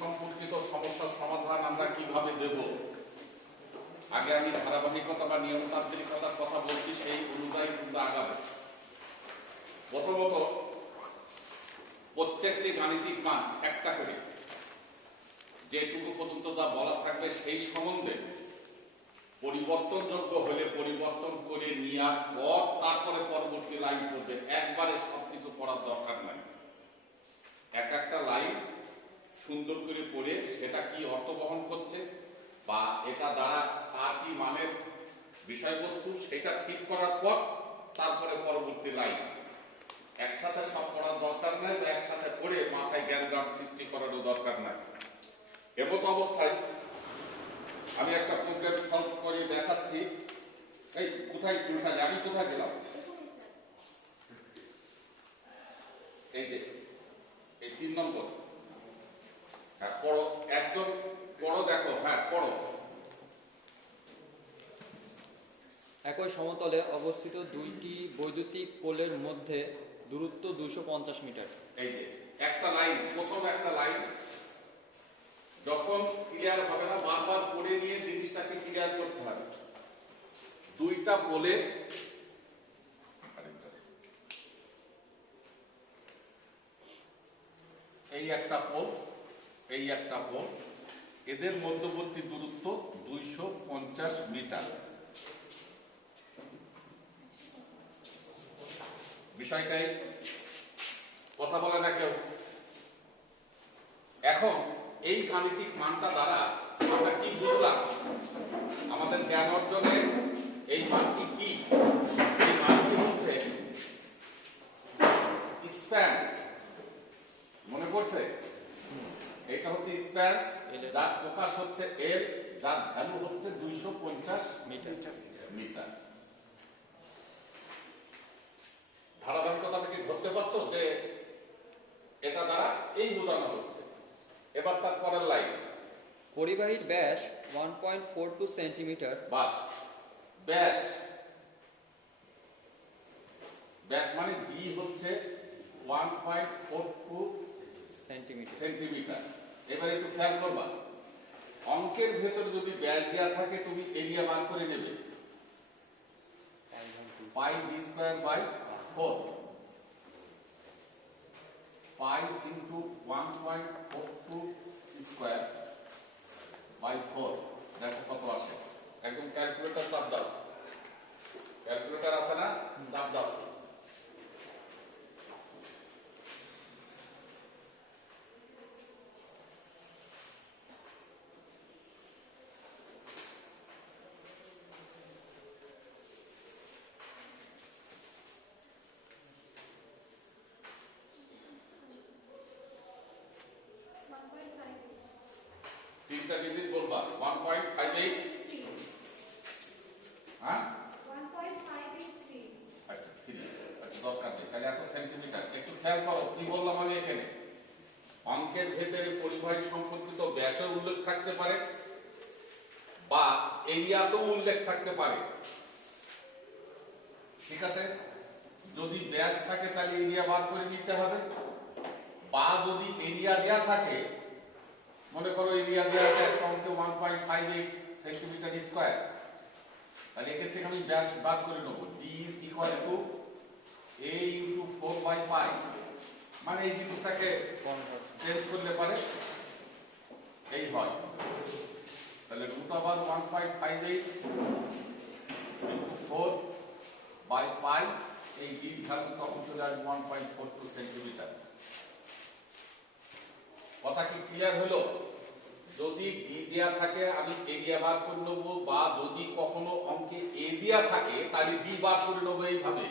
সম্পর্কিত সমস্যার সমাধান আমরা কিভাবে দেব, আগে আমি ধারাবাহিকতা বা নিয়মতান্ত্রিকতার কথা বলছি, সেই অনুযায়ী কিন্তু আগাবে। প্রথমত প্রত্যেকটি গাণিতিক মান একটা করে, যেটুকু পর্যন্ত যা বলা থাকবে সেই সম্বন্ধে পরিবর্তনযোগ্য হলে পরিবর্তন করে নেওয়ার পর তারপরে পরবর্তী লাইন করবে। একবারে সবকিছু পড়ার দরকার নাই। এক একটা লাইন সুন্দর করে পড়ে সেটা কি অর্থ বহন করছে বা এটা দ্বারা তার কি মানের বিষয়বস্তু সেটা ঠিক করার পর তারপরে পরবর্তী লাইন। একসাথে সব পড়ার দরকার নাই বা একসাথে পড়ে মাথায় জ্ঞান সৃষ্টি করারও দরকার নাই। এমত অবস্থায় আমি একটা প্রোগ্রাম সলভ করে দেখাচ্ছি। এই কোথায় উল্টালে, আমি কোথায় গেলাম? এই যে এই 3 নম্বর। হ্যাঁ পড়ো, একজন পড়ো, দেখো। হ্যাঁ পড়ো। একই সমতলে অবস্থিত দুইটি বৈদ্যুতিক পোলের মধ্যে দূরত্ব 250 মিটার। এই যে একটা লাইন, প্রথম একটা লাইন যখন ক্লিয়ার হবে না, বারবার পড়ে নিয়ে জিনিসটাকে ক্লিয়ার করতে হবে। দুইটা পোলে এই একটা পোল, এই একটা পোল, এদের মধ্যবর্তী দূরত্ব 250 মিটার। বিষয়টাই কথা বলে না কেউ। এখন এই গাণিতিক মানটা দ্বারা আমরা কি বুঝলাম? আমাদের জ্ঞান অর্জনের এই মানটি কি? এই মানটি হচ্ছে স্প্যান। মনে পড়ছে? এটা হচ্ছে স্প্যান, যার প্রকাশ হচ্ছে এল, যার ভ্যালু হচ্ছে 250 মিটার। ধারাবাহিকতা থেকে ধরতে পারছো যে এটা দ্বারা এই বোঝানো হচ্ছে। এবার তার পরের লাইন, পরিবাহীর ব্যাস 1.42 সেন্টিমিটার। বাস ব্যাস, ব্যাস মানে ডি হচ্ছে 1.42 সেন্টিমিটার। এবার একটু খেয়াল করবা, অঙ্কের ভেতরে যদি ব্যাস দেওয়া থাকে তুমি এরিয়া বার করে নেবে। Pi D square by 4, pi into 1.42 square by 4। দেখো কত আসে। একদম ক্যালকুলেটর চাপ দাও, ক্যালকুলেটর আছে না, চাপ দাও। তিনটা ডিজিট বলবা। 1.58, হ্যাঁ 1.583। আচ্ছা ঠিক আছে, আচ্ছা দরকার নেই, তাহলে এত সেন্টিমিটার। একটু খেয়াল করো কি বললাম আমি এখানে। অঙ্কের ভেতরে পরিবাহী সম্পর্কিত ব্যাসের উল্লেখ থাকতে পারে বা এরিয়াতেও উল্লেখ থাকতে পারে। ঠিক আছে? যদি ব্যাস থাকে তাহলে এরিয়া বার করে নিতে হবে, বা যদি এরিয়া দেয়া থাকে, মনে করো এরিয়া দেওয়া আছে একটা অঙ্কে 1.58 সেন্টিমিটার স্কয়ার, তাহলে এক্ষেত্রে থেকে আমি ব্যাস বার করে নেবো। D is equal to A into 4/পাই। মানে এই জিনিসটাকে চেঞ্জ করলে পারে এই হয়। তাহলে রুট ওভার 1.58 ইন্টু 4/পাই, এই ডি ভ্যালু তখন চলে আসবে 1.42 সেন্টিমিটার। কথা কি ক্লিয়ার হলো? যদি ডি দেয়া থাকে আমি এরিয়া বার করে নেবো, বা যদি কখনো অঙ্কে এ দেয়া থাকে তাহলে ডি বার করে নেবো এইভাবে।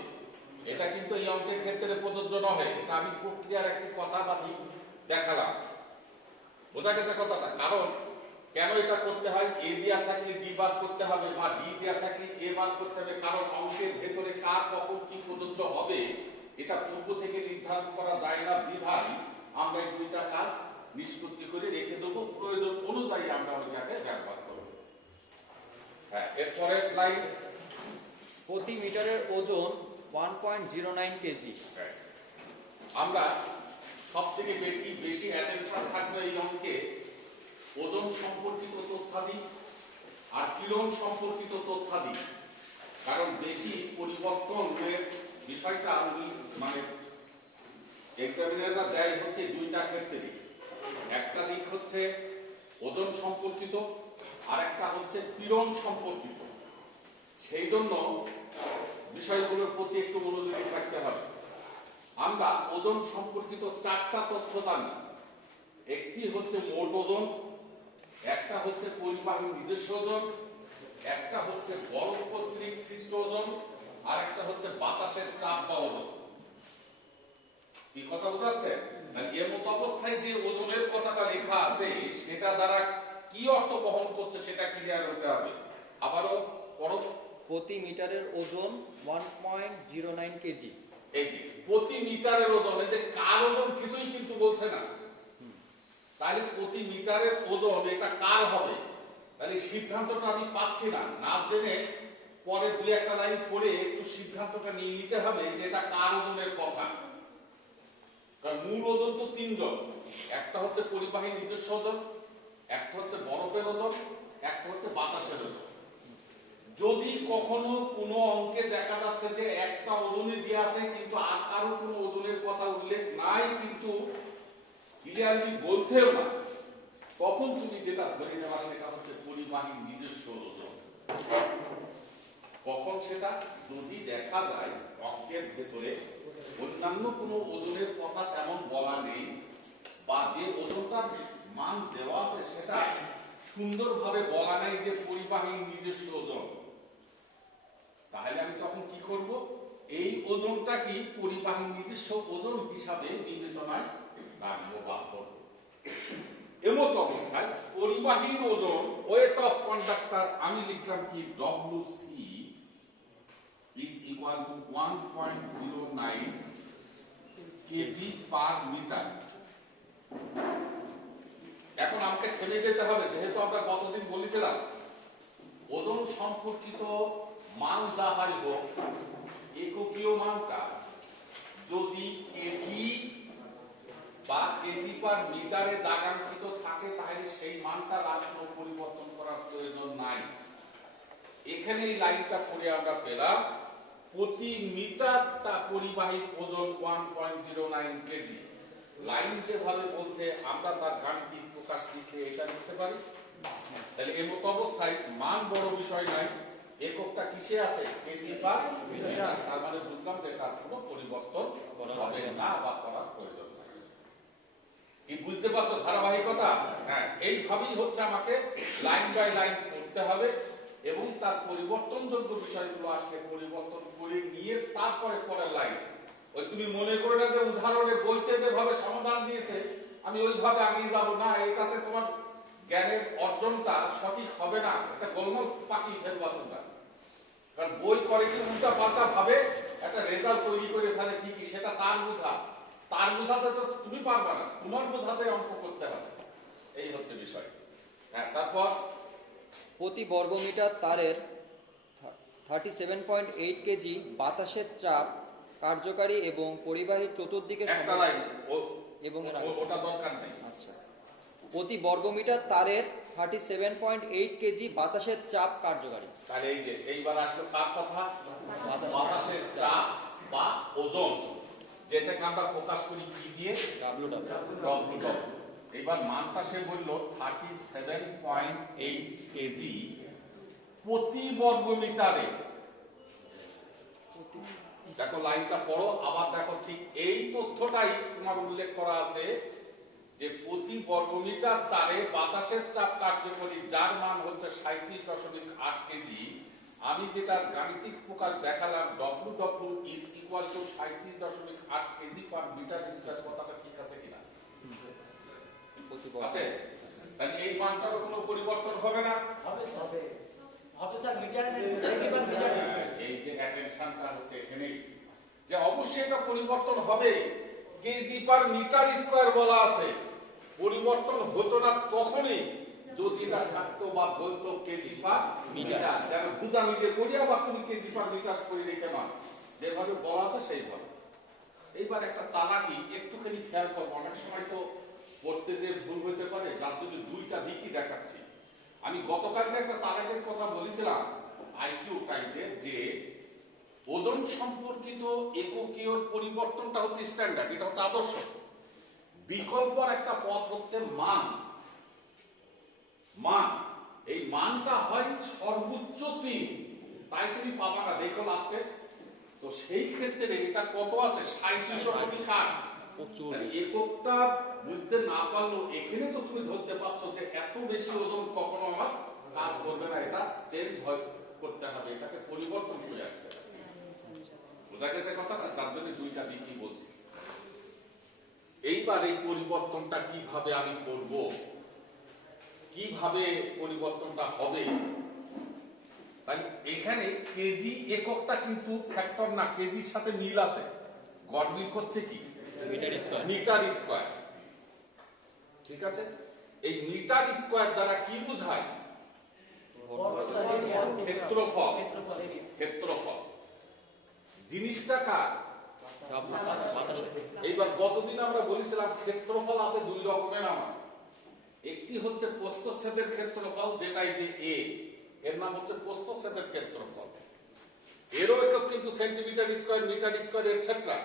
এটা কিন্তু এই অঙ্কের ক্ষেত্রে প্রযোজ্য নয়। এটা আমি প্রক্রিয়ার একটি কথা বা দিক দেখালাম। বোঝা গেছে কথাটা? কারণ কেন এটা করতে হয়? এ দেয়া থাকলে ডি বার করতে হবে বা ডি দেয়া থাকলে এ বার করতে হবে। কারণ অঙ্কের ভেতরে কার কখন কি প্রযোজ্য হবে এটা পূর্ব থেকে নির্ধারণ করা যায় না, বিধায় আমরা এই দুইটা কাজ নিষ্পত্তি করে রেখে দেবো, প্রয়োজন অনুযায়ী আমরা ওইটাকে ব্যবহার করব। হ্যাঁ, এরপরে লাইন, প্রতি মিটারের ওজন 1.09 কেজি। আমরা সব থেকে বেশি অ্যাটেনশন থাকবে এই অঙ্কে ওজন সম্পর্কিত তথ্যাদি আর কিরণ সম্পর্কিত তথ্যাদি। কারণ বেশি পরিবর্তনের বিষয়টা মানে এক্সামিনাররা দেয় হচ্ছে দুইটা ক্ষেত্রে, একটা দিক হচ্ছে ওজন সম্পর্কিত আর একটা হচ্ছে পীড়ন সম্পর্কিত। সেই জন্য বিষয়গুলোর প্রতি একটু মনোযোগী থাকতে হবে। আমরা ওজন সম্পর্কিত চারটা তথ্য জানি। একটি হচ্ছে মোট ওজন, একটা হচ্ছে পরিবাহী নিজস্ব ওজন, একটা হচ্ছে বরফ কর্তৃক সৃষ্ট ওজন, আর একটা হচ্ছে বাতাসের চাপ বা ওজন। কি কথা বোঝা যাচ্ছে? এর মতো অবস্থায় যে ওজনের কথাটা লেখা আছে সেটা দ্বারা কি অর্থ বহন করছে সেটা ক্লিয়ার হতে হবে। আবারও পড়ো। প্রতি মিটারের ওজন 1.09 কেজি। এই যে প্রতি মিটারের ওজন, এই যে কার ওজন কিছুই কিন্তু বলছে না। তাহলে প্রতি মিটারের ওজন এটা কার হবে? তাহলে সিদ্ধান্তটা আমি পাচ্ছি না, না জেনে পরে দুই একটা লাইন পড়ে একটু সিদ্ধান্তটা নিয়ে নিতে হবে যে এটা কার ওজনের কথা। কারণ মূল ওজন তো তিনজন, একটা হচ্ছে পরিবাহী নিজস্ব ওজন, একটা হচ্ছে বরফের ওজন, একটা হচ্ছে বাতাসের ওজন। যদি কখনো কোনো অঙ্কে দেখা যাচ্ছে যে একটা ওজনই দিয়ে আছে কিন্তু আর কারো কোনো ওজনের কথা উল্লেখ নাই, কিন্তু ক্লিয়ারলি বলছেও না, তখন তুমি যেটা ধরে নেওয়া সেটা হচ্ছে পরিবাহী নিজস্ব ওজন। কখন সেটা? যদি দেখা যায় অঙ্কের ভেতরে অন্যান্য কোনো ওজনের কথা তেমন বলা নেই, বা যে ওজনটার মান দেওয়া আছে সেটা সুন্দরভাবে বলা নাই যে পরিবাহী নিজস্ব ওজন। তাহলে আমি তখন কি করব? এই ওজনটা কি পরিবাহী নিজস্ব ওজন হিসাবে বিবেচনায় রাখবো বা করব। এমত অবস্থায় পরিবাহীর ওজন, ওয়েট অফ কন্ডাক্টর, আমি লিখলাম কি WC is equal to 1.09 kg per meter। এখন আমাকে থেমে যেতে হবে, যেহেতু আমরা গতদিন বলেছিলাম ওজন সম্পর্কিত মান যা হয় হোক, এককীয় মানটা যদি কেজি বা কেজি পার মিটারে দাগাঙ্কিত থাকে তাহলে সেই মানটা আর কোনো পরিবর্তন করার প্রয়োজন নাই। এখানে এই লাইনটা পড়ে আমরা পেলাম প্রতি মিটার তা পরিবাহী ওজন 1.09 কেজি। লাইন যেভাবে বলছে আমরা তার গাণিতিক প্রকাশ লিখে এটা লিখতে পারি। তাহলে এর মতো অবস্থায় মান বড় বিষয় নাই, এককটা কিসে আছে? KG per metre. তার মানে বুঝলাম যে তার কোনো পরিবর্তন হবে না বা করার প্রয়োজন নাই। কি বুঝতে পারছো ধারাবাহিকতা? হ্যাঁ, এইভাবেই হচ্ছে আমাকে লাইন বাই লাইন পড়তে হবে এবং তার পরিবর্তনযোগ্য বিষয়গুলো আসলে পরিবর্তন করে নিয়ে তারপরে পরের লাইন। ওই তুমি মনে করে না যে উদাহরণে বইতে যেভাবে সমাধান দিয়েছে আমি ওইভাবে আগিয়ে যাব না, এটাতে তোমার জ্ঞানের অর্জনটা সঠিক হবে না, এটা গোলমাল পাকি ফেলবা তোমরা। কারণ বই করে কি উল্টা পাল্টা ভাবে একটা রেজাল্ট তৈরি করে ফেলে, ঠিকই, সেটা তার বোঝা, তার বোঝাতে তো তুমি পারবা না, তোমার বোঝাতে অঙ্ক করতে হবে। এই হচ্ছে বিষয়। হ্যাঁ, তারপর প্রতি বর্গমিটার তারের 37.8 কেজি বাতাসের চাপ কার্যকারী এবং পরিবাহীর চতুর্দিকে একটা লাইন এবং ওটা দরকার নেই। আচ্ছা, প্রতি বর্গমিটার তারের 37.8 কেজি বাতাসের চাপ কার্যকারী। তাহলে এই যে এইবার আসলো কার কথা? বাতাসের বাতাসের চাপ বা ওজন, যেটাকে আমরা প্রকাশ করি কি দিয়ে? W। এবার মানটা সে বলল 37.8 কেজি প্রতি বর্গমিটারে। দেখো লাইনটা পড়ো আবার, দেখো ঠিক এই তথ্যটাই তোমার উল্লেখ করা আছে যে প্রতি বর্গমিটার তারে বাতাসের চাপ কার্যকরী যার মান হচ্ছে 37.8 কেজি। আমি যেটার গাণিতিক প্রকাশ দেখালাম W is equal to 37.8 KG per metre square, কথাটা ঠিক আছে কিনা? আছে? তাহলে এই মানটারও কোনো পরিবর্তন হবে না? হবে স্যার, মিটারে কেজি পার মিটারে। এই যে অ্যাটেনশনটা হচ্ছে এখানেই যে অবশ্যই এটা পরিবর্তন হবে। কেজি পার মিটার স্কয়ার বলা আছে, পরিবর্তন হতো না তখনই যদি এটা থাকতো বা বলতো কেজি পার মিটার। যেন বুঝামি দিয়ে করি, আবার তুমি কেজি পার মিটার করে রেখে না, যেভাবে বলা আছে সেইভাবে। এইবার একটা চালাকি একটুখানি খেয়াল করবো, অনেক সময় তো পড়তে যে ভুল হতে পারে, যার জন্য দুইটা দিকই দেখাচ্ছি। আমি গতকালকে একটা চালাকের কথা বলেছিলাম আইকিউ টাইপের, যে ওজন সম্পর্কিত এককীয় পরিবর্তনটা হচ্ছে স্ট্যান্ডার্ড, এটা হচ্ছে আদর্শ। বিকল্প একটা পথ হচ্ছে মান। মান, এই মানটা হয় সর্বোচ্চ 3, তাই তুমি পাবা না, দেখো লাস্টে। তো সেই ক্ষেত্রে এটা কত আছে, 37.60। এককটা বুঝতে না পারলেও এখানে তো তুমি ধরতে পারছো যে এত বেশি ওজন কখনো আমার কাজ করবে না, এটা চেঞ্জ করতে হবে, এটাকে পরিবর্তন করে আসতে হবে। বোঝা গেছে কথাটা? যার জন্য দুইটা দিকই বলছি। এইবার এই পরিবর্তনটা কিভাবে আমি করব, কিভাবে পরিবর্তনটা হবে, তাই এখানে কেজি এককটা কিন্তু ফ্যাক্টর না, কেজির সাথে মিল আছে। গড় মিল হচ্ছে কি মিটার স্কয়ার। ঠিক আছে, এই মিটার স্কয়ার দ্বারা কি বোঝায়? ক্ষেত্রফল। ক্ষেত্রফল জিনিসটা কার? এইবার গতদিন আমরা বলেছিলাম ক্ষেত্রফল আছে দুই রকমের আমার। একটি হচ্ছে প্রস্থচ্ছেদের ক্ষেত্রফল, যেটা এই যে এ, এর নাম হচ্ছে প্রস্থচ্ছেদের ক্ষেত্রফল। এরও একক কিন্তু centimetre square, metre square etcetera.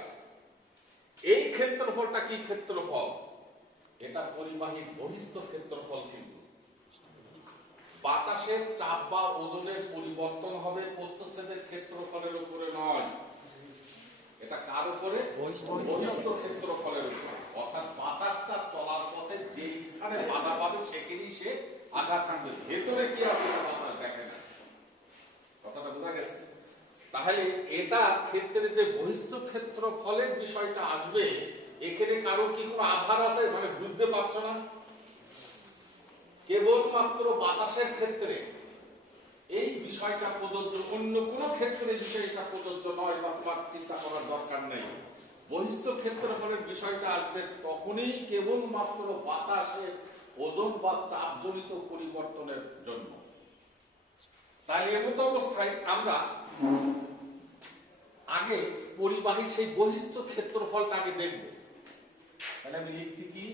এই ক্ষেত্রফলটা কি ক্ষেত্রফল? এটা পরিবাহীর বহিস্থ ক্ষেত্রফল। কিন্তু বাতাসের চাপ বা ওজনের পরিবর্তন হবে প্রস্থচ্ছেদের ক্ষেত্রফলের উপরে নয়, এটা কার উপরে? বহিস্থ ক্ষেত্রফলের উপরে। অর্থাৎ বাতাসটা চলার পথে যে স্থানে বাধা পাবে সেখানেই সে আঘাত থাকবে, ভেতরে কি আছে বাতাস দেখে না। কথাটা বোঝা গেছে? তাহলে এটা ক্ষেত্রে যে বহিস্থ ক্ষেত্রফলের বিষয়টা আসবে, এখানে কারো কি কোনো আধার আছে? মানে বুঝতে পারছো না? কেবলমাত্র বাতাসের ক্ষেত্রে এই বিষয়টা প্রযোজ্য, অন্য কোনো ক্ষেত্রে বিষয়টা প্রযোজ্য নয়, বা তোমার চিন্তা করার দরকার নেই। বহিস্থ ক্ষেত্রফলের বিষয়টা আসবে তখনই কেবলমাত্র বাতাসের ওজন বা চাপজনিত পরিবর্তনের জন্য। তাই এমত অবস্থায় আমরা আগে পরিবাহী সেই বহিস্থ ক্ষেত্রফলটা আগে দেখব। তাহলে আমি লিখছি কি,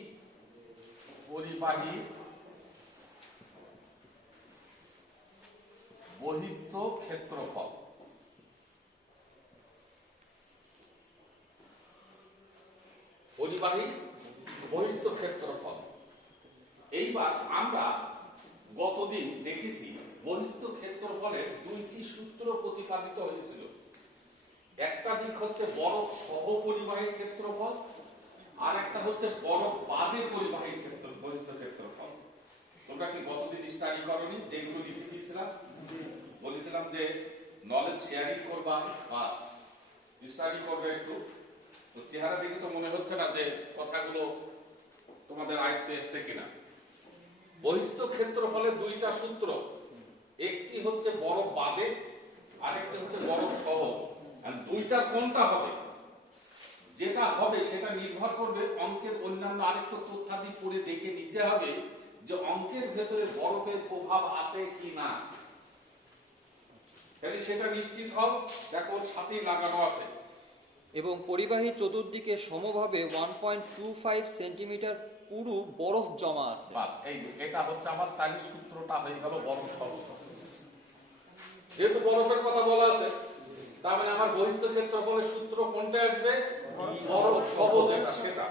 পরিবাহী বহিস্থ ক্ষেত্রফল। পরিবাহী বহিস্থ ক্ষেত্রফল। এইবার আমরা গতদিন দেখেছি বহিস্থ ক্ষেত্রফলের দুইটি সূত্র প্রতিপাদিত হয়েছিল। একটা দিক হচ্ছে বরফ সহ পরিবাহীর ক্ষেত্রফল, আর একটা হচ্ছে বরফ বাদে পরিবাহীর বহিস্থ ক্ষেত্রফল। তোমরা কি গতদিন স্টাডি করনি? যেগুলো লিখে দিয়েছিলাম, বলেছিলাম যে নলেজ শেয়ারিং করবা বা স্টাডি করবে একটু। তো চেহারা দেখে তো মনে হচ্ছে না যে কথাগুলো তোমাদের আয়ত্তে এসছে কিনা। বহিস্থ ক্ষেত্রফলের দুইটা সূত্র, একটি হচ্ছে বরফ বাদে, আরেকটি হচ্ছে বরফ সহ। দুইটার কোনটা হবে? যেটা হবে সেটা নির্ভর করবে অঙ্কের অন্যান্য আরেকটু তথ্যাদি পড়ে দেখে নিতে হবে যে অঙ্কের ভেতরে বরফের প্রভাব আছে কি না। তাহলে সেটা নিশ্চিত হও, দেখো ওর সাথেই লাগানো আছে। এবং পরিবাহী চতুর্দিকে সমভাবে 1.25 সেন্টিমিটার পুরু বরফ জমা আছে। বাস, এই যে এটা হচ্ছে আমার তালির সূত্রটা হয়ে গেল বরফ সহ। যেহেতু বরফের কথা বলা আছে, তার মানে আমার বহিস্থ ক্ষেত্রফলের সূত্র কোনটা আসবে? বরফ সহ যেটা, সেটা।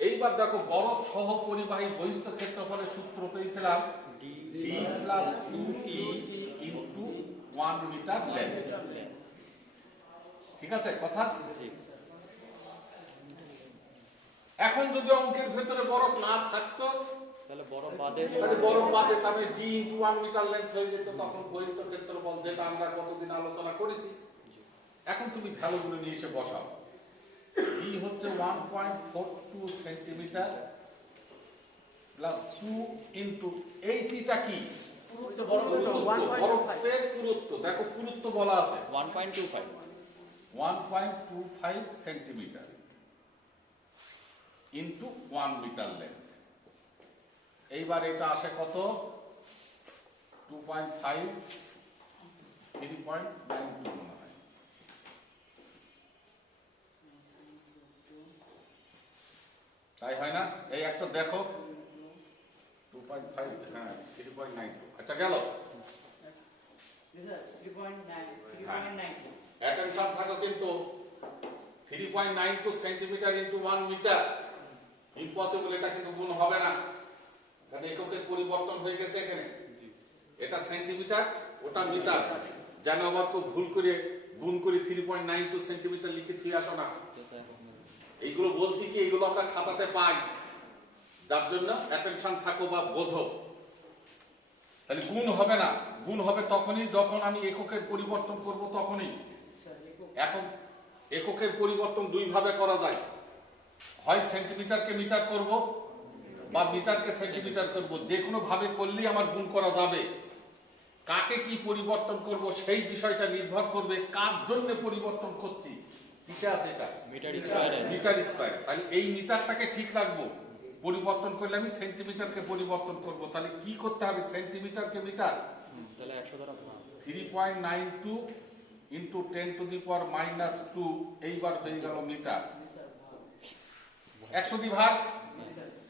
এইবার দেখো বরফ সহ পরিবাহী বহিস্থ ক্ষেত্রফলের সূত্র পেয়েছিলাম D plus 2E into 1 metre length. ঠিক আছে কথা? এখন যদি অঙ্কের ভেতরে বরফ না থাকতো, তাহলে বরফ বাদে, তাহলে D into 1 মিটার লেন্থ হয়ে যেত। তখন বহিস্থ ক্ষেত্রফল যেটা আমরা গতদিন আলোচনা করেছি। এখন তুমি ভ্যালুগুলো নিয়ে এসে বসাও। D হচ্ছে 1.42 সেন্টিমিটার প্লাস 2 ইন্টু 80টা কি? বরফের পুরুত্ব। দেখো পুরুত্ব বলা আছে 1.25 সেন্টিমিটার ইন্টু 1 মিটার লেন্থ। এইবার এটা আসে কত? 2.5, 3.92 মনে হয়। তাই হয় না? এই একটা দেখো 2.5, হ্যাঁ 3.9। আচ্ছা গেল। Yes, sir. 3.9. 3.9. অ্যাটেনশন থাকো কিন্তু 3.92 সেন্টিমিটার ইনটু 1 মিটার ইম্পসিবল, এটা কিন্তু গুণ হবে না, কারণ এককের পরিবর্তন হয়ে গেছে এখানে। এটা সেন্টিমিটার, ওটা মিটার, যেন আবার কেউ ভুল করে গুণ করে 3.92 সেন্টিমিটার লিখে থুই আসো না। এইগুলো বলছি কি, এইগুলো আমরা খাতাতে পাই, যার জন্য অ্যাটেনশন থাকো বা বোঝো। তাহলে গুণ হবে না, গুণ হবে তখনই যখন আমি এককের পরিবর্তন করব, তখনই। এককের পরিবর্তন দুই ভাবে করা যায়, হয় সেন্টিমিটারকে মিটার করব বা মিটারকে সেন্টিমিটার করব, যে কোনো ভাবে করলেই আমার গুণ করা যাবে। কাকে কি পরিবর্তন করব সেই বিষয়টা নির্ভর করবে কার জন্য পরিবর্তন করছি, কিসে আছে এটা, মিটার স্কয়ারে। Metre square. তাহলে এই মিটারটাকে ঠিক রাখবো, পরিবর্তন করলে আমি সেন্টিমিটারকে পরিবর্তন করব। তাহলে কি করতে হবে, সেন্টিমিটারকে মিটার, তাহলে 100 দ্বারা 3.92 ইন্টু 10⁻², এইবার হয়ে গেল মিটার। 100 দিয়ে ভাগ,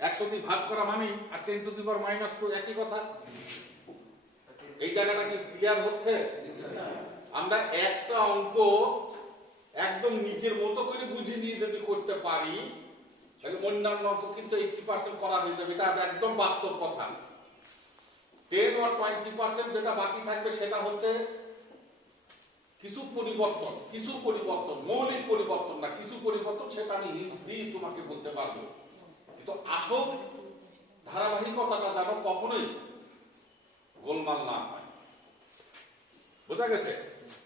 100 দিয়ে ভাগ করা মানে আর 10⁻² একই কথা। এই জায়গাটা কি ক্লিয়ার হচ্ছে? আমরা একটা অঙ্ক একদম নিজের মতো করে বুঝে নিয়ে যদি করতে পারি, তাহলে অন্যান্য অঙ্ক কিন্তু 80% করা হয়ে যাবে। এটা একদম বাস্তব কথা। 10 or 20% যেটা বাকি থাকবে সেটা হচ্ছে কিছু পরিবর্তন, মৌলিক পরিবর্তন না, কিছু পরিবর্তন, সেটা আমি হিন্টস দিয়ে তোমাকে বলতে পারবো। কিন্তু আসল ধারাবাহিকতাটা যেন কখনোই গোলমাল না হয়। বোঝা গেছে?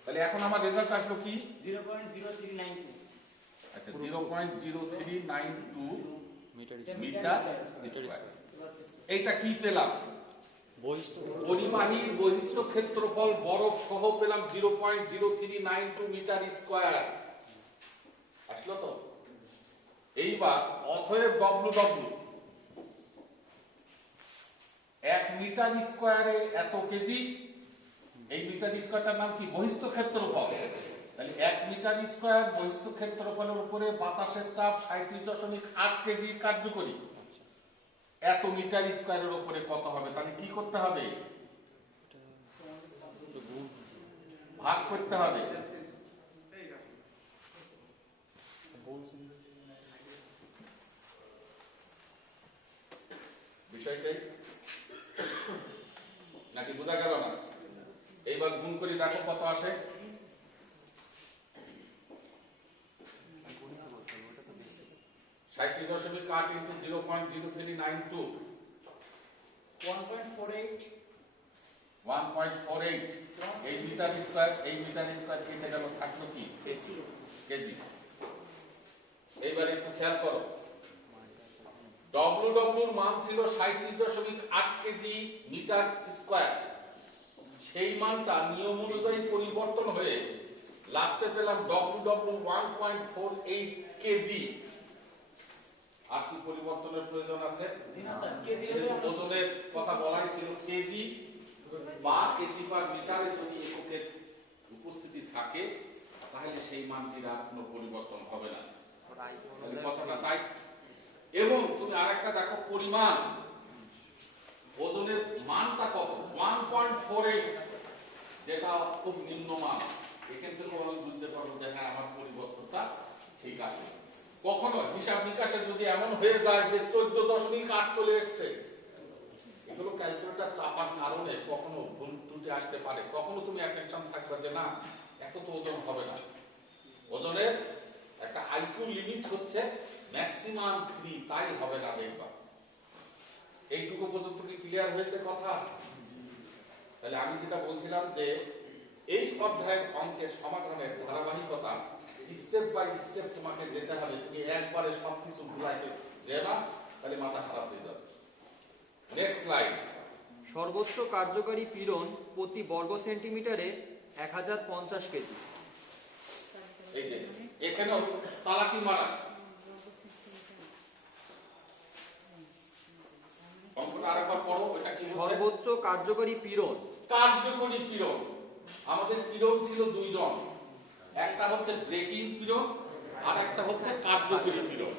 তাহলে এখন আমার রেজাল্ট আসলো কি, 0.0392. আচ্ছা 0.0392 মিটার মিটার স্কয়ার। এইটা কি পেলাম, বহিস্থ পরিবাহীর বহিস্থ ক্ষেত্রফল বরফ সহ পেলাম 0.0392 মিটার স্কয়ার। আসলো তো? এইবার অতএব ডব্লিউ 1 মিটার স্কয়ারে এত কেজি। এই মিটার স্কয়ারটার নাম কি, বহিস্থ ক্ষেত্রফল। তাহলে 1 মিটার স্কয়ার বহিস্থ ক্ষেত্রফলের উপরে বাতাসের চাপ 37.8 কেজি কার্যকরী। এত মিটার স্কয়ারের উপরে কত হবে? তাহলে কি করতে হবে, ভাগ করতে হবে। বিষয়টাই নাকি বোঝা গেল না? এইবার গুণ করে দেখো কত আসে। সাঁত্রিশ দশমিক 8 ইন্টু 0.0392 1.48. 1.48। এই মিটার স্কয়ার, এই মিটার স্কয়ার কেটে গেল, থাকলো কি, কেজি। এইবার একটু খেয়াল করো, ডব্লিউর মান ছিল 37.8 কেজি মিটার স্কয়ার। সেই মানটা নিয়ম অনুযায়ী পরিবর্তন হয়ে লাস্টে পেলাম ডব্লিউ 1.48 কেজি। আর কি পরিবর্তনের প্রয়োজন আছে? জি না স্যার, কেজি যেহেতু ওজনের কথা বলাই ছিল, কেজি বা কেজি পার মিটারে যদি এককের উপস্থিতি থাকে, তাহলে সেই মানটির আর কোনো পরিবর্তন হবে না। তাহলে কথাটা তাই। এবং তুমি আরেকটা দেখো, পরিমাণ, ওজনের মানটা কত, 1.48, যেটা খুব নিম্ন মান। এখান থেকে আমি বুঝতে পারবো যে হ্যাঁ আমার পরিবর্তনটা ঠিক আছে। কখনো হিসাব নিকাশে যদি এমন হয়ে যায় যে 14.8 চলে এসছে, এগুলো ক্যালকুলেটর চাপার কারণে কখনো ভুল ত্রুটি আসতে পারে। কখনো তুমি অ্যাটেনশন থাকবে যে না এত তো ওজন হবে না। ওজনের একটা আইকিউ লিমিট হচ্ছে ম্যাক্সিমাম 3, তাই হবে না দেখবা। এইটুকু পর্যন্ত কি ক্লিয়ার হয়েছে কথা? তাহলে আমি যেটা বলছিলাম যে এই অধ্যায়ের অঙ্কের সমাধানের ধারাবাহিকতা স্টেপ বাই স্টেপ তোমাকে যেতে হবে। তুমি একবারে সবকিছু ভুলাইতে যে না, তাহলে মাথা খারাপ হয়ে যাবে। Next line. সর্বোচ্চ কার্যকারী পীড়ন প্রতি বর্গ সেন্টিমিটারে 1050 কেজি। এই যে এখানেও চালাকি মারা, অঙ্কটা আরেকবার পড়ো। এটা কি বলছে? সর্বোচ্চ কার্যকারী পীড়ন। কার্যকরী পীড়ন। আমাদের পীড়ন ছিল দুইজন, একটা হচ্ছে ব্রেকিং পীড়ন আর একটা হচ্ছে কার্যকরী পীড়ন।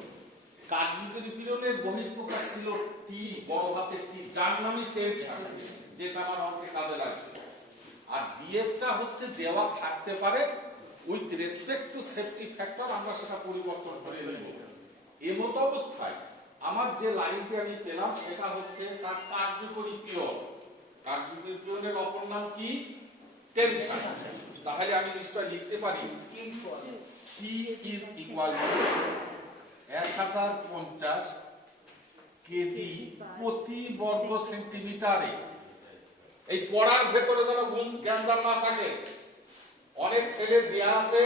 কার্যকরী পীড়নের বহিঃপ্রকাশ ছিল টি, বড় হাতের টি, যার নামই টেনশন, যেটা আমার অঙ্কে কাজে লাগবে। আর বিএসটা হচ্ছে দেওয়া থাকতে পারে with respect to safety factor, আমরা সেটা পরিবর্তন করে নেব। এমত অবস্থায় আমার যে লাইনটি আমি পেলাম সেটা হচ্ছে তার কার্যকরী পীড়ন। কার্যকরী পীড়নের অপর নাম কি? টেনশন। তাহলে আমি নিশ্চয় লিখতে পারি টি ইজ ইকুয়াল টু 1050 কেজি প্রতি বর্গ সেন্টিমিটারে। এই পড়ার ভেতরে যেন জ্ঞানজাম না থাকে। অনেক ছেলে দেয়া আছে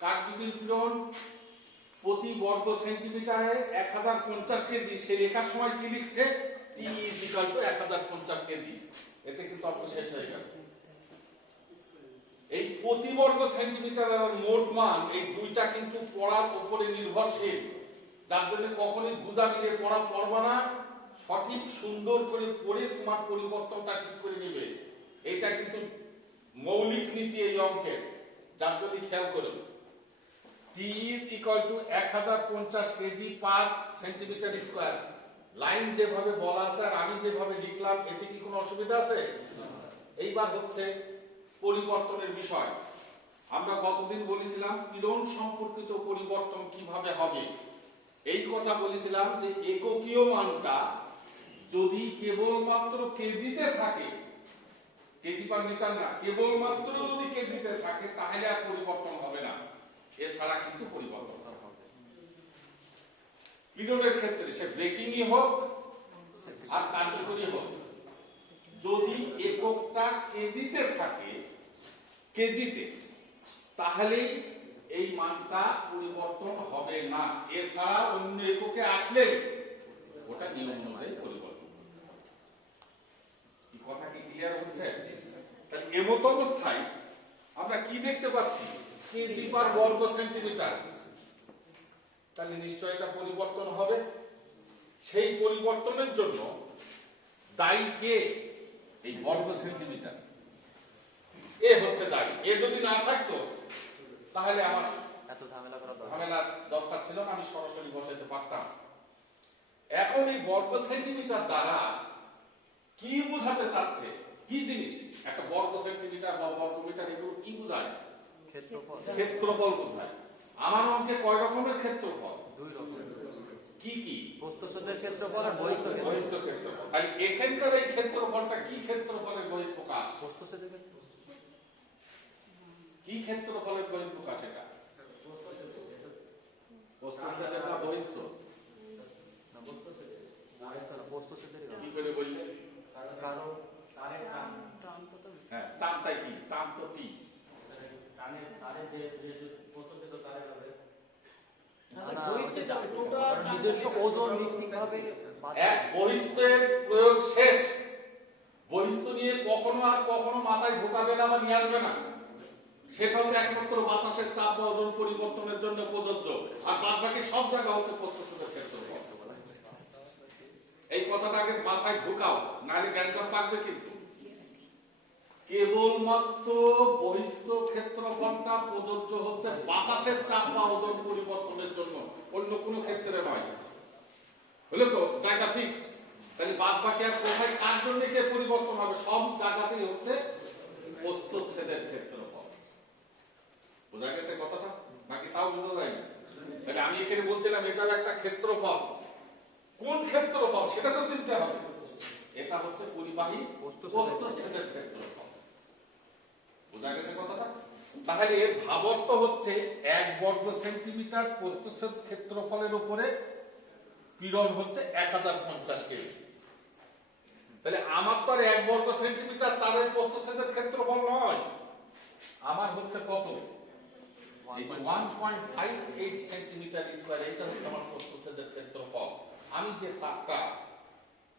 কার্যকরী পীড়ন প্রতি বর্গ সেন্টিমিটারে 1050 কেজি, সে লেখার সময় কি লিখছে? টি ইজ ইকুয়াল টু 1050 কেজি। এতে কিন্তু অঙ্ক শেষ হয়ে গেল। এই প্রতি বর্গ সেন্টিমিটারের মোট মান, এই দুইটা কিন্তু পড়ার উপরে নির্ভরশীল, যার জন্য কখনোই বুঝা মিলে পড়া পড়বা না, সঠিক সুন্দর করে পড়ে তোমার পরিবর্তনটা ঠিক করে নেবে। এটা কিন্তু মৌলিক নীতি এই অঙ্কের, যার জন্য খেয়াল করো। T is equal to 1050 KG per centimetre square. Line যেভাবে বলা আছে আর আমি যেভাবে লিখলাম, এতে কি কোনো অসুবিধা আছে? এইবার হচ্ছে পরিবর্তনের বিষয়। আমরা গতদিন বলেছিলাম পীড়ন সম্পর্কিত পরিবর্তন কিভাবে হবে। এই কথা বলেছিলাম যে এককীয় মানটা যদি কেবলমাত্র কেজিতে থাকে, কেজি পার মিটার না, কেবলমাত্র যদি কেজিতে থাকে তাহলে আর পরিবর্তন হবে না, এছাড়া কিন্তু পরিবর্তন হবে। পীড়নের ক্ষেত্রে সে ব্রেকিংই হোক আর কার্যকরী হোক, যদি এককটা কেজিতে থাকে, কেজিতে, তাহলে এই মানটা পরিবর্তন হবে না, এছাড়া অন্য এককে আসলে ওটা নিয়ম অনুযায়ী পরিবর্তন হবে। এই কথা কি ক্লিয়ার হচ্ছে? তাহলে এমত অবস্থায় আমরা কি দেখতে পাচ্ছি? কেজি পার বর্গ সেন্টিমিটার। তাহলে নিশ্চয় এটা পরিবর্তন হবে। সেই পরিবর্তনের জন্য দায়ী কে? এই বর্গ সেন্টিমিটার। এ হচ্ছে দায়ী। এ যদি না থাকতো তাহলে আমার এত ঝামেলার দরকার ছিল না, আমি সরাসরি বসাতে পারতাম। এখন এই বর্গ সেন্টিমিটার দ্বারা কি বোঝাতে চাচ্ছে? কি জিনিস? একটা বর্গ সেন্টিমিটার বা বর্গ মিটার এগুলো কি বোঝায়? ক্ষেত্রফল বোঝায়। আমার অঙ্কে কয় রকমের ক্ষেত্রফল? দুই রকম। কি কি? বস্তুসেদের ক্ষেত্রফল আর বহিস্থ বহিস্থ ক্ষেত্রফল। তাই এখানকার এই ক্ষেত্রফলটা কি ক্ষেত্রফলের বহিঃপ্রকাশ? বস্তুসদের ক্ষেত্রফল কি ক্ষেত্রফলের বহিঃপ্রকাশ এটা? বস্তুসেদের না বহিস্থ? না বস্তুসদের কি করে বললে? কারণ তারের হ্যাঁ, টানটাই কি? টান তো টি। তারের যে প্রত্যেক তারের হবে নিজস্ব ওজন ভিত্তিক ভাবে এক বহিস্থের প্রয়োগ শেষ। বহিস্থ নিয়ে কখনো আর কখনো মাথায় ঢোকাবে না বা নিয়ে আসবে না। সেটা হচ্ছে একমাত্র বাতাসের চাপ বা ওজন পরিবর্তনের জন্য প্রযোজ্য, আর বাদ বাকি সব জায়গা হচ্ছে প্রত্যক্ষের ক্ষেত্রফল। এই কথাটা আগে মাথায় ঢোকাও, নাহলে জ্ঞানটা পাকবে। কিন্তু কেবলমাত্র বহিস্থ ক্ষেত্রফলটা প্রযোজ্য হচ্ছে বাতাসের চাপ বা ওজন পরিবর্তনের জন্য, অন্য কোনো ক্ষেত্রে নয়। হলো তো? জায়গা ফিক্সড। তাহলে বাদ বাকি আর কোথায় কার জন্য কে পরিবর্তন হবে? সব জায়গাতেই হচ্ছে বস্তুচ্ছেদের ক্ষেত্রফল। বোঝা গেছে কথাটা? নাকি তাও বোঝা যায় না? তাহলে আমি এখানে বলছিলাম এটাও একটা ক্ষেত্রফল। কোন ক্ষেত্রফল সেটা তো চিনতে হবে। এটা হচ্ছে পরিবাহী বস্তুচ্ছেদের ক্ষেত্রফল। বোঝা গেছে কথাটা? তাহলে এর ভাবার্থ হচ্ছে 1 বর্গ সেন্টিমিটার প্রস্থচ্ছেদ ক্ষেত্রফলের উপরে পীড়ন হচ্ছে 1050 কেজি। তাহলে আমার তো আর 1 বর্গ সেন্টিমিটার তারের প্রস্থচ্ছেদের ক্ষেত্রফল নয়, আমার হচ্ছে কত? এই যে 1.58 সেন্টিমিটার স্কয়ার, এটা হচ্ছে আমার প্রস্থচ্ছেদের ক্ষেত্রফল। আমি যে তারটা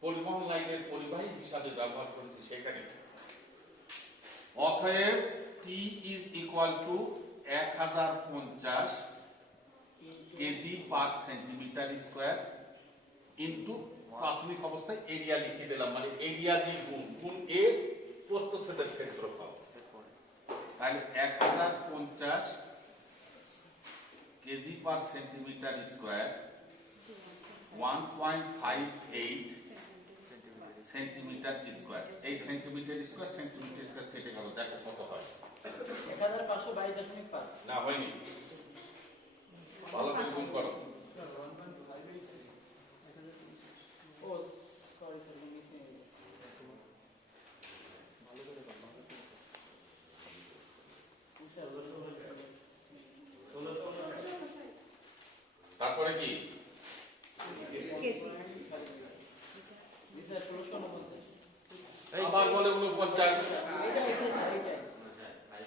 পরিবহন লাইনের পরিবাহী হিসাবে ব্যবহার করেছি সেখানে। অতএব T is equal to 1050 KG per centimetre square into প্রাথমিক অবস্থায় এরিয়া লিখে দিলাম, মানে এরিয়া দিয়ে গুণ এ প্রস্থচ্ছেদের ক্ষেত্রফল। তাহলে 1050 KG per centimetre square 1.58 centimetre square. এই সেন্টিমিটার স্কয়ার কেটে গেল, দেখো কত হয়। 1522.5 না হয়নি, ভালো করে গুণ করো। ও সরি স্যার মিস হয়ে গেছে ভালো করে স্যার তারপরে কি স্যার 1649 আবার বলে 49, এটা স্যার এটা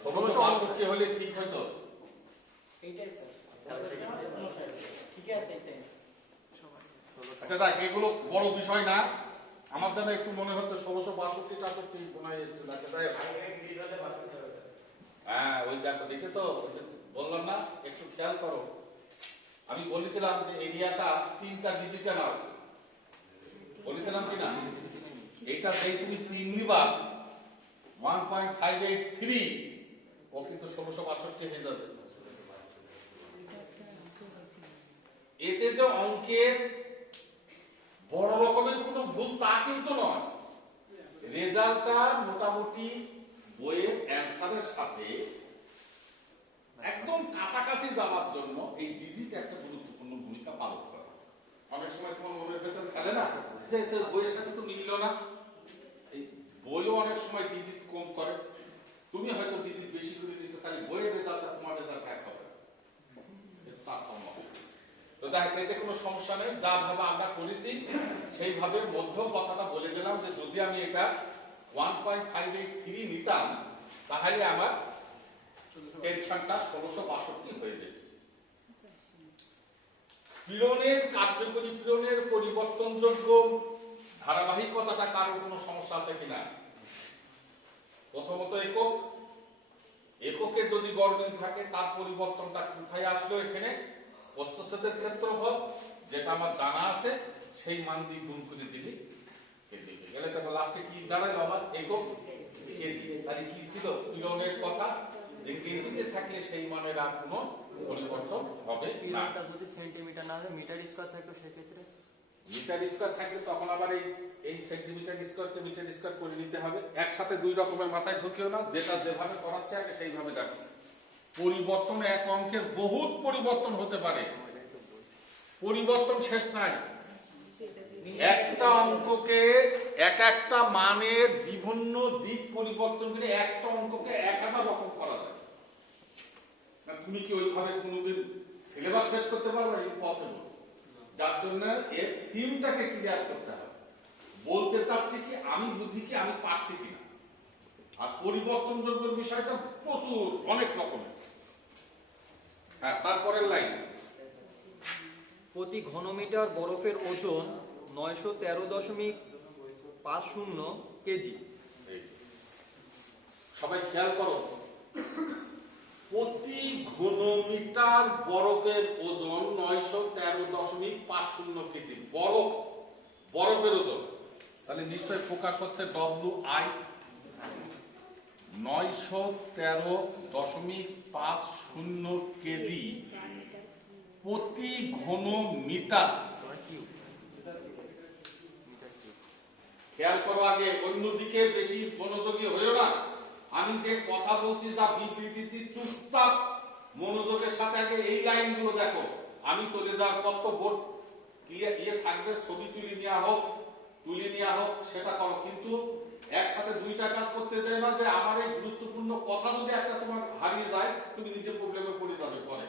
1662 হলে ঠিক হতো। এইটাই স্যার ঠিক আছে এটাই আচ্ছা দেখ, এগুলো বড় বিষয় না, আমার যেন একটু মনে হচ্ছে 1662 কোনায় এসেছিল। আচ্ছা দেখ, হ্যাঁ ওই দেখো, দেখেছো, ওই যে বললাম না, একটু খেয়াল করো। আমি বলেছিলাম যে এরিয়াটা 3টা ডিজিটে নাও, বলেছিলাম কিনা? এইটা সেই তুমি 3 নিবা 1.583, ও কিন্তু 1662 হয়ে যাবে। এতে যে অঙ্কের বড় রকমের কোনো ভুল তা কিন্তু নয়, রেজাল্টটা মোটামুটি বইয়ের অ্যান্সারের সাথে একদম কাছাকাছি যাওয়ার জন্য এই ডিজিট একটা গুরুত্বপূর্ণ ভূমিকা পালন করে। অনেক সময় তোমার মনের ভেতর খেলে না যে তো বইয়ের সাথে তো মিলল না, এই বইও অনেক সময় ডিজিট কম করে, তুমি হয়তো ডিজিট বেশি করে দিয়েছো, তাহলে বইয়ের রেজাল্টটা তোমার রেজাল্ট এক হবে, তারতম্য হবে। তো যাই হোক, এতে কোনো সমস্যা নেই, যা ভাবে আমরা করেছি সেইভাবে মধ্য কথাটা বলে দিলাম যে যদি আমি এটা 1.583 নিতাম তাহলে আমার টেনশনটা 1662 হয়ে যেত। পীড়নের কার্যকরী পীড়নের পরিবর্তনযোগ্য ধারাবাহিকতাটা কারো কোনো সমস্যা আছে কিনা? প্রথমত এককে যদি গড়মিল থাকে তার পরিবর্তনটা কোথায় আসলো? এখানে প্রস্থচ্ছেদের ক্ষেত্রফল যেটা আমার জানা আছে সেই মান দিয়ে গুণ করে দিলে কেজি হয়ে গেলে, তখন লাস্টে কি দাঁড়ালো আমার? একক কেজি। তাহলে কি ছিল পীড়নের কথা? যে কেজিতে থাকলে সেই মানের আর কোনো পরিবর্তন হবে না। পীড়নটা যদি সেন্টিমিটার না হয় মিটার স্কয়ার থাকতো, সেক্ষেত্রে মিটার স্কয়ার থাকলে তখন আবার এই সেন্টিমিটার স্কয়ারকে মিটার স্কয়ার করে নিতে হবে। একসাথে দুই রকমের মাথায় ঢুকিও না, যেটা যেভাবে করাচ্ছে আগে সেইভাবে দেখো। পরিবর্তন এক অঙ্কের বহুত পরিবর্তন হতে পারে, পরিবর্তন শেষ নাই। একটা অঙ্ককে একটা মানের বিভিন্ন দিক পরিবর্তন করে একটা অঙ্ককে 1000 রকম করা যায় না। তুমি কি ওইভাবে কোনোদিন সিলেবাস শেষ করতে পারবে? ইম্পসিবল। যার জন্য এর থিমটাকে ক্লিয়ার করতে হবে। বলতে চাচ্ছি কি, আমি বুঝি কি, আমি পারছি কিনা। আর পরিবর্তনযোগ্য বিষয়টা প্রচুর, অনেক রকমের। হ্যাঁ, তারপরের লাইন। প্রতি ঘনমিটার বরফের ওজন 913.50 কেজি। সবাই খেয়াল করো, প্রতি ঘনমিটার বরফের ওজন 913.50 কেজি। বরফের ওজন, তাহলে নিশ্চয় প্রকাশ হচ্ছে WI। 913.50 কেজি প্রতি ঘনমিটার। খেয়াল করো, আগে অন্যদিকে বেশি মনোযোগী হইও না। আমি যে কথা বলছি, যা বিবৃতি দিচ্ছি, চুপচাপ মনোযোগের সাথে আগে এই লাইনগুলো দেখো। আমি চলে যাওয়ার পর তো বোর্ড ইয়ে থাকবে, ছবি তুলে নেওয়া হোক, সেটা করো, কিন্তু একসাথে দুইটা কাজ করতে চাই না। যে আমার এই গুরুত্বপূর্ণ কথা যদি একটা তোমার হারিয়ে যায়, তুমি নিজে প্রবলেমে পড়ে যাবে পরে।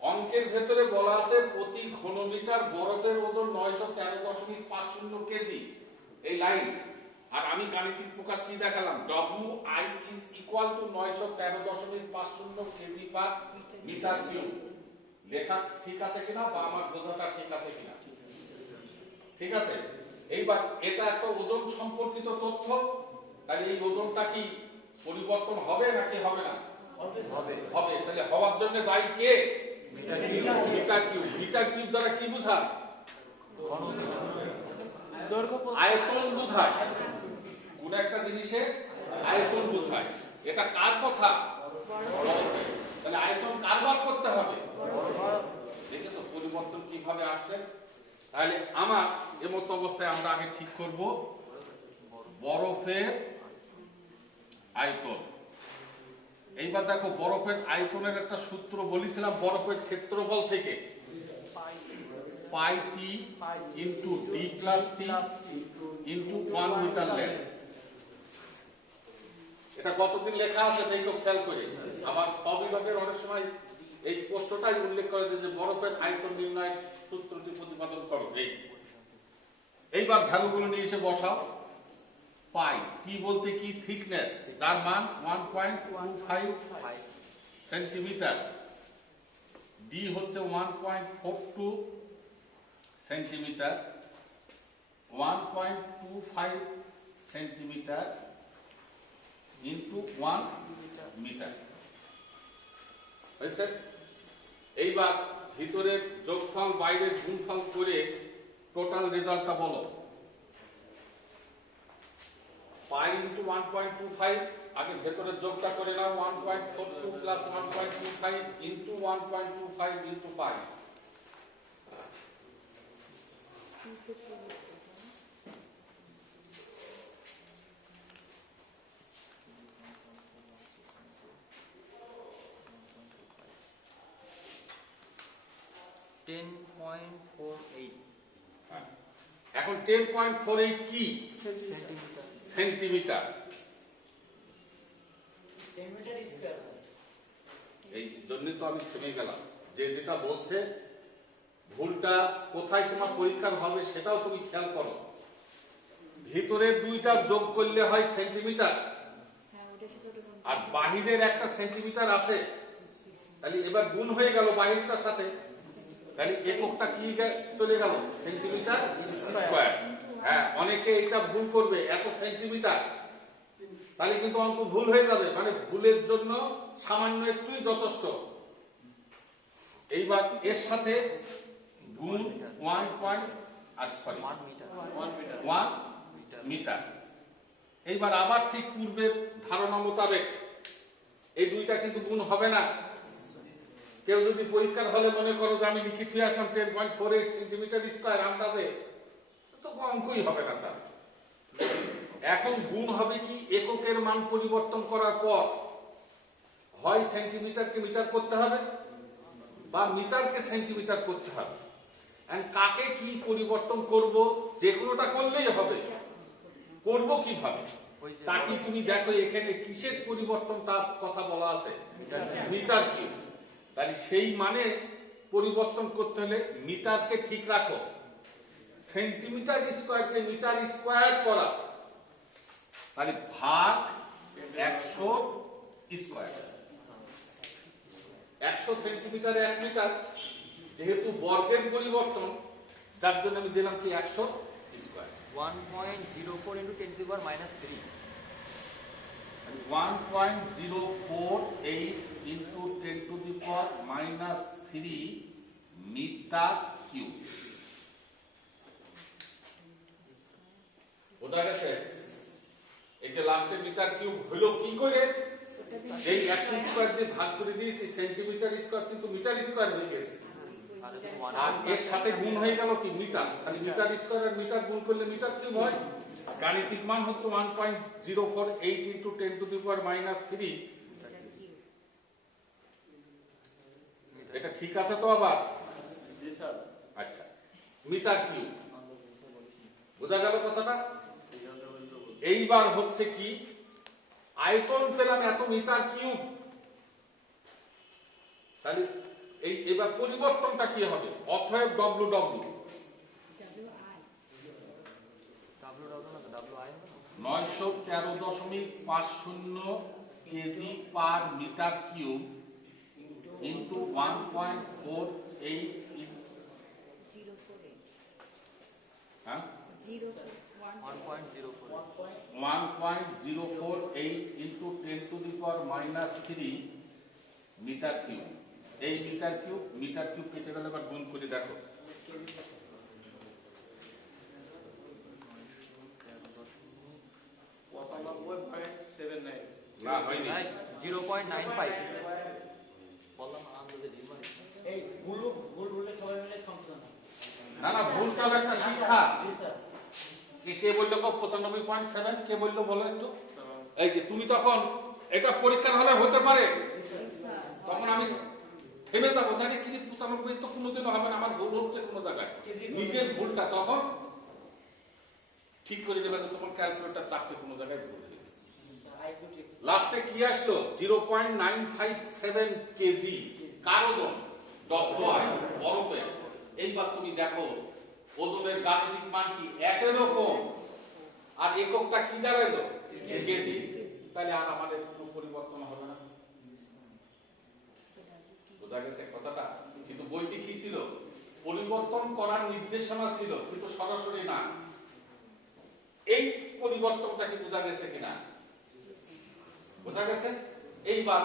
অঙ্কের ভেতরে বলা আছে প্রতি ঘনমিটার বরফের ওজন 913.50 কেজি, এই লাইন। আর আমি গাণিতিক প্রকাশ কি দেখালাম? WI is equal to 913.50 KG per metre cube. লেখা ঠিক আছে কিনা বা আমার বোঝাটা ঠিক আছে কিনা? ঠিক আছে। এইবার এটা একটা ওজন সম্পর্কিত তথ্য, তাহলে এই ওজনটা কি পরিবর্তন হবে নাকি হবে না? হবে। তাহলে হওয়ার জন্য দায়ী কে? Metre cube. মিটার কিউব দ্বারা কি বোঝায়? আয়তন বোঝায়। কোন একটা জিনিসে আয়তন বোঝায়। এটা কার কথা? তাহলে আয়তন কার বার করতে হবে? দেখেছো, পরিবর্তন কিভাবে আসছে। তাহলে আমার এমত অবস্থায় আমরা আগে ঠিক করব বরফের আয়তন। এইবার দেখো বরফের আয়তনের একটা সূত্র বলেছিলাম বরফের ক্ষেত্রফল থেকে, পাই টি ইন্টু ডি প্লাস টি ইন্টু 1 মিটার লেন্থ। এটা কতদিন লেখা আছে দেখো খেয়াল করে। আবার খ বিভাগের অনেক সময় এই প্রশ্নটাই উল্লেখ করে যে বরফের আয়তন নির্ণয়ের সূত্রটি প্রতিপাদন করো। এইবার ভ্যালুগুলো নিয়ে এসে বসাও। পাই টি বলতে কি থিকনেস, যার মান 1.15 সেন্টিমিটার, ডি হচ্ছে 1.42 সেন্টিমিটার, 1.25 সেন্টিমিটার ইন্টু 1 মিটার হয়েছে। এইবার ভিতরের যোগফল বাইরের গুণফল করে টোটাল রেজাল্টটা বলো। পাই ইন্টু 1.25, আগে ভেতরের যোগটা করে নাও, 1.42 প্লাস 1.25 ইন্টু 1.25 ইন্টু পাই। এখন 10.48 কি? সেন্টিমিটার। सेंटीमीटर स्क्वायर এই জন্য তো আমি থেমে গেলাম, যে যেটা বলছে ভুলটা কোথায় তোমার পরীক্ষার হবে সেটাও তুমি খেয়াল করো। ভিতরের দুইটা যোগ করলে হয় সেন্টিমিটার, আর বাহিরের একটা সেন্টিমিটার আছে, তাহলে এবার গুণ হয়ে গেল বাহিরটার সাথে, তাহলে এককটা কি চলে গেল? Centimetre square. হ্যাঁ, অনেকে এটা ভুল করবে, এত সেন্টিমিটার, তাহলে কিন্তু অঙ্ক ভুল হয়ে যাবে, মানে ভুলের জন্য সামান্য একটুই যথেষ্ট। এইবার এর সাথে গুণ 1 মিটার। এইবার আবার ঠিক পূর্বের ধারণা মোতাবেক এই দুইটা কিন্তু গুণ হবে না। কেউ যদি পরীক্ষার হলে মনে করো যে আমি লিখে দিয়ে আসলাম 10.48 সেন্টিমিটার স্কয়ার আন্দাজে, তো অঙ্কই হবে না তার। এখন গুণ হবে কি? এককের মান পরিবর্তন করার পর হয় সেন্টিমিটারকে মিটার করতে হবে বা মিটারকে সেন্টিমিটার করতে হবে। কাকে কি পরিবর্তন করব, যে কোনোটা করলেই হবে। করব কিভাবে? তা কি তুমি দেখো এখানে কিসের পরিবর্তন তার কথা বলা আছে? Metre cube. তাহলে সেই মানে পরিবর্তন করতে হলে মিটারকে ঠিক রাখো, সেন্টিমিটার স্কয়ারকে মিটার স্কয়ার করা, তাহলে ভাগ 100 স্কয়ার। 100 সেন্টিমিটারে 1 মিটার, যেহেতু বর্গের পরিবর্তন যার জন্য আমি দিলাম কি 100 square. 1.04 into 10 to the power minus 3. 1.048 into 10 to the power minus 3 metre cube. বোঝা গেছে? এই যে লাস্টে মিটার কিউব হলো কি করে? এই 100 স্কয়ার দিয়ে ভাগ করে দিয়েছি, সেন্টিমিটার স্কয়ার কিন্তু মিটার স্কয়ার হয়ে গেছে, আর এর সাথে গুণ হয়ে গেল কি মিটার। তাহলে মিটার স্কয়ার আর মিটার গুণ করলে মিটার কিউব হয়। গাণিতিক মান হচ্ছে 1.048 into 10 to the power minus 3। এটা ঠিক আছে তো? আবার আচ্ছা, মিটার কিউব। বোঝা গেল কথাটা? এইবার হচ্ছে কি, আয়তন পেলাম এত মিটার কিউব, তাহলে এবার পরিবর্তনটা কি হবে? অতএব W W 913.50 KG per metre cube into 1.48 হ্যাঁ 1.048 into 10 to the power minus 3 metre cube. এই মিটার কিউব কেটে গেলে এবার গুণ করে দেখো। না হয়নি, 0.95 বললাম আন্দাজে এই ভুল ভুল ভুলে সবাই মিলে না না, ভুলটাও একটা শিক্ষা। জি স্যার। কে বললো 95.7, কে বললো বলো একটু। এই যে তুমি তখন এটা পরীক্ষার হলে হতে পারে, তখন আমি থেমে যাবো, জানি কি 95 তো কোনোদিনও হবে না, আমার ভুল হচ্ছে কোনো জায়গায়, নিজের ভুলটা তখন ঠিক করে নেবে যে তোমার ক্যালকুলেটর চাপতে কোনো জায়গায় ভুল হয়েছে। লাস্টে কি আসলো? 0.957 কেজি কার ওজন? ডব্লিউআই, বরফের। এইবার তুমি দেখো ওজনের গাণিতিক মান কি একই রকম, আর এককটা কি দাঁড়াইলো? কেজি। তাহলে আর আমাদের কোনো পরিবর্তন হবে না। বোঝা গেছে কথাটা? কিন্তু বইতে কি ছিল? পরিবর্তন করার নির্দেশনা ছিল, কিন্তু সরাসরি না। এই পরিবর্তনটা কি বোঝা গেছে কিনা? বোঝা গেছে? এইবার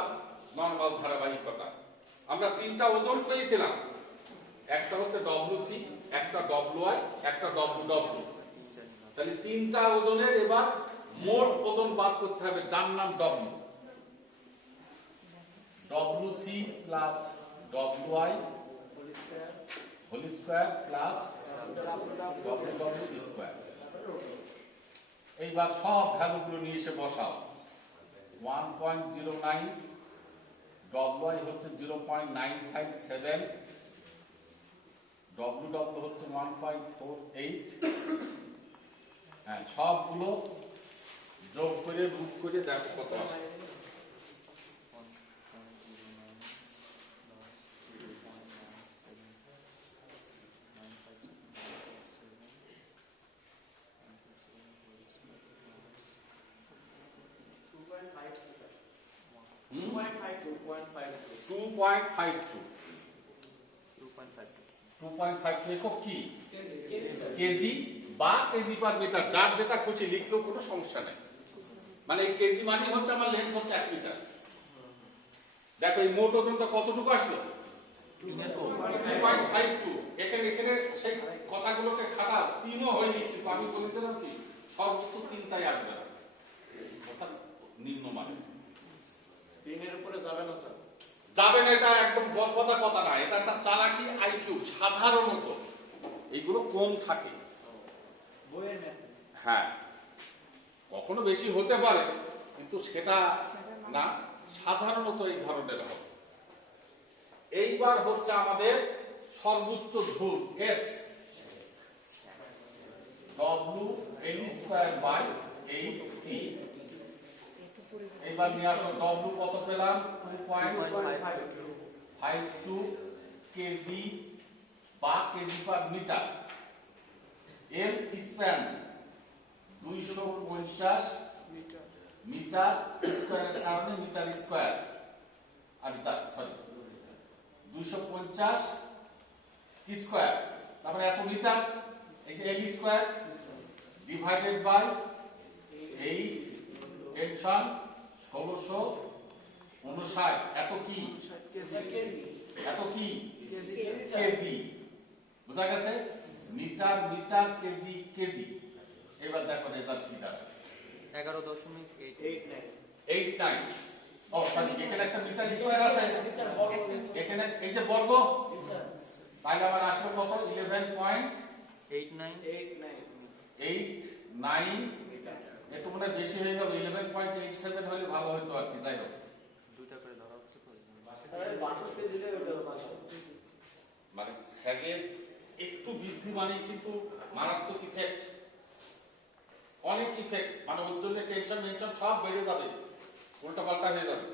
নরমাল ধারাবাহিকতা, আমরা তিনটা ওজন পেয়েছিলাম, একটা হচ্ছে ডব্লিউসি, একটা ডব্লিউআই, একটা ডব্লিউডব্লিউ। তাহলে তিনটা ওজনের এবার মোট ওজন বাদ করতে হবে, যার নাম W. WC plus WI whole square plus WW square. এইবার সব ভ্যালুগুলো নিয়ে এসে বসাও। 1.09, ডব্লিউআই হচ্ছে 0.957, ডব্লিউডব্লিউ হচ্ছে 1.48। হ্যাঁ, সবগুলো যোগ করে রুট করে দেখো কত আসে। হুম? 2.52 একক কি? কেজি বা কেজি পার মিটার, যার যেটা খুশি লিখলেও কোনো সমস্যা নেই। মানে কেজি মানে হচ্ছে আমার লেন্থ হচ্ছে 1 মিটার। দেখো এই মোট ওজনটা কতটুকু আসলো? 2.52। এখানে এখানে সেই কথাগুলোকে খাটাও, তিনও হয়নি, কিন্তু আমি বলেছিলাম কি সর্বোচ্চ 3 তাই আসবে না, অর্থাৎ নিম্নমানের। 3 উপরে যাবে না স্যার? যাবে না, এটা একদম গল্পটা কথা না, এটা একটা চালাকি আইকিউ। সাধারণত এইগুলো কম থাকে, বইয়ের ম্যাথ। হ্যাঁ কখনো বেশি হতে পারে, কিন্তু সেটা না, সাধারণত এই ধরনের হবে। এইবার হচ্ছে আমাদের সর্বোচ্চ ঝুল S, W L square by 8টি। এইবার নিয়ে আসো, ডব্লিউ কত পেলাম? 2.52 কেজি বা KG per metre. L span 250 metre স্কয়ারের কারণে মিটার স্কয়ার, আর সরি 250 স্কয়ার, তারপরে এত মিটার, এই যে L square divided by 8, tension 1659, এত কি? এত কি? কেজি। বুঝা গেছে? Metre metre KG KG. এবার দেখো রেজাল্ট কি দাঁড়ায়? 11.89। ও সরি, এখানে একটা মিটার স্কয়ার আছে, এখানে এই যে বর্গ, তাহলে আবার আসলো কত? 11.89। একটু মনে হয় বেশি হয়ে গেল, 11.87 হলে ভালো হতো আর কি। যাই হোক, মানে স্যাগের একটু বৃদ্ধি মানে কিন্তু মারাত্মক ইফেক্ট, অনেক ইফেক্ট, মানে ওর জন্য টেনশন মেনশন সব বেড়ে যাবে, উল্টা পাল্টা হয়ে যাবে।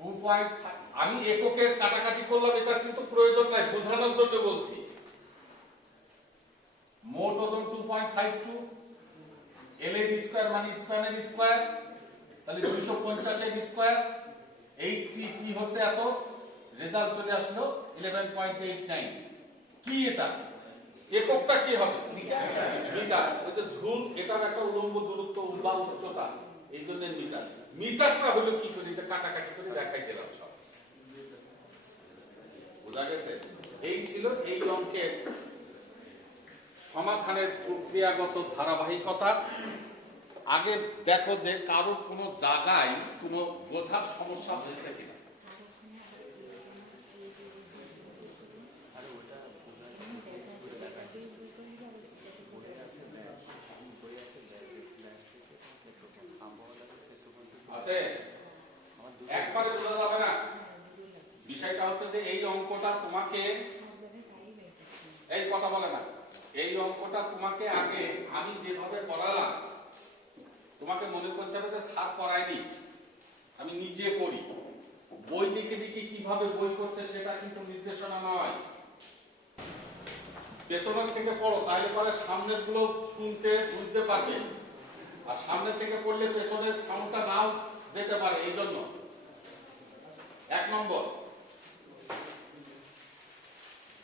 2. আমি এককের কাটাকাটি করলাম, এটা কিন্তু প্রয়োজন নাই, বোঝানোর জন্য বলছি। মোট ওজন 2.52, এল এর স্কয়ার মানে স্প্যানের স্কয়ার, তাহলে 250 এর স্কয়ার, 80 কি হচ্ছে এত, রেজাল্ট চলে আসলো 11.89। কি এটা? এককটা কি হবে? মিটার। ওই যে ঝুল, এটার একটা উলম্ব দূরত্ব বা উচ্চতা, এই জন্য মিটার। মিটারটা হলো কি করে, এটা কাটাকাটি করে দেখাই দিলাম সব। বোঝা গেছে? এই ছিল এই অঙ্কের সমাধানের প্রক্রিয়াগত ধারাবাহিকতা। আগে দেখো যে কারো কোনো জায়গায় কোনো বোঝার সমস্যা হয়েছে কিনা। যাচ্ছে, একবারে বোঝা যাবে না। বিষয়টা হচ্ছে যে এই অঙ্কটা তোমাকে, এই কথা বলে না, এই অঙ্কটা তোমাকে আগে আমি যেভাবে করালাম তোমাকে মনে করতে হবে যে স্যার করায়নি, আমি নিজে করি। বই দেখে দেখে কিভাবে বই করছে সেটা কিন্তু নির্দেশনা নয়। পেছনের থেকে পড়ো, তাহলে পরে সামনের গুলো শুনতে বুঝতে পারবে, আর সামনে থেকে পড়লে পেছনের সাউন্ডটা নাও যেতে পারে। এই জন্য 1 নম্বর,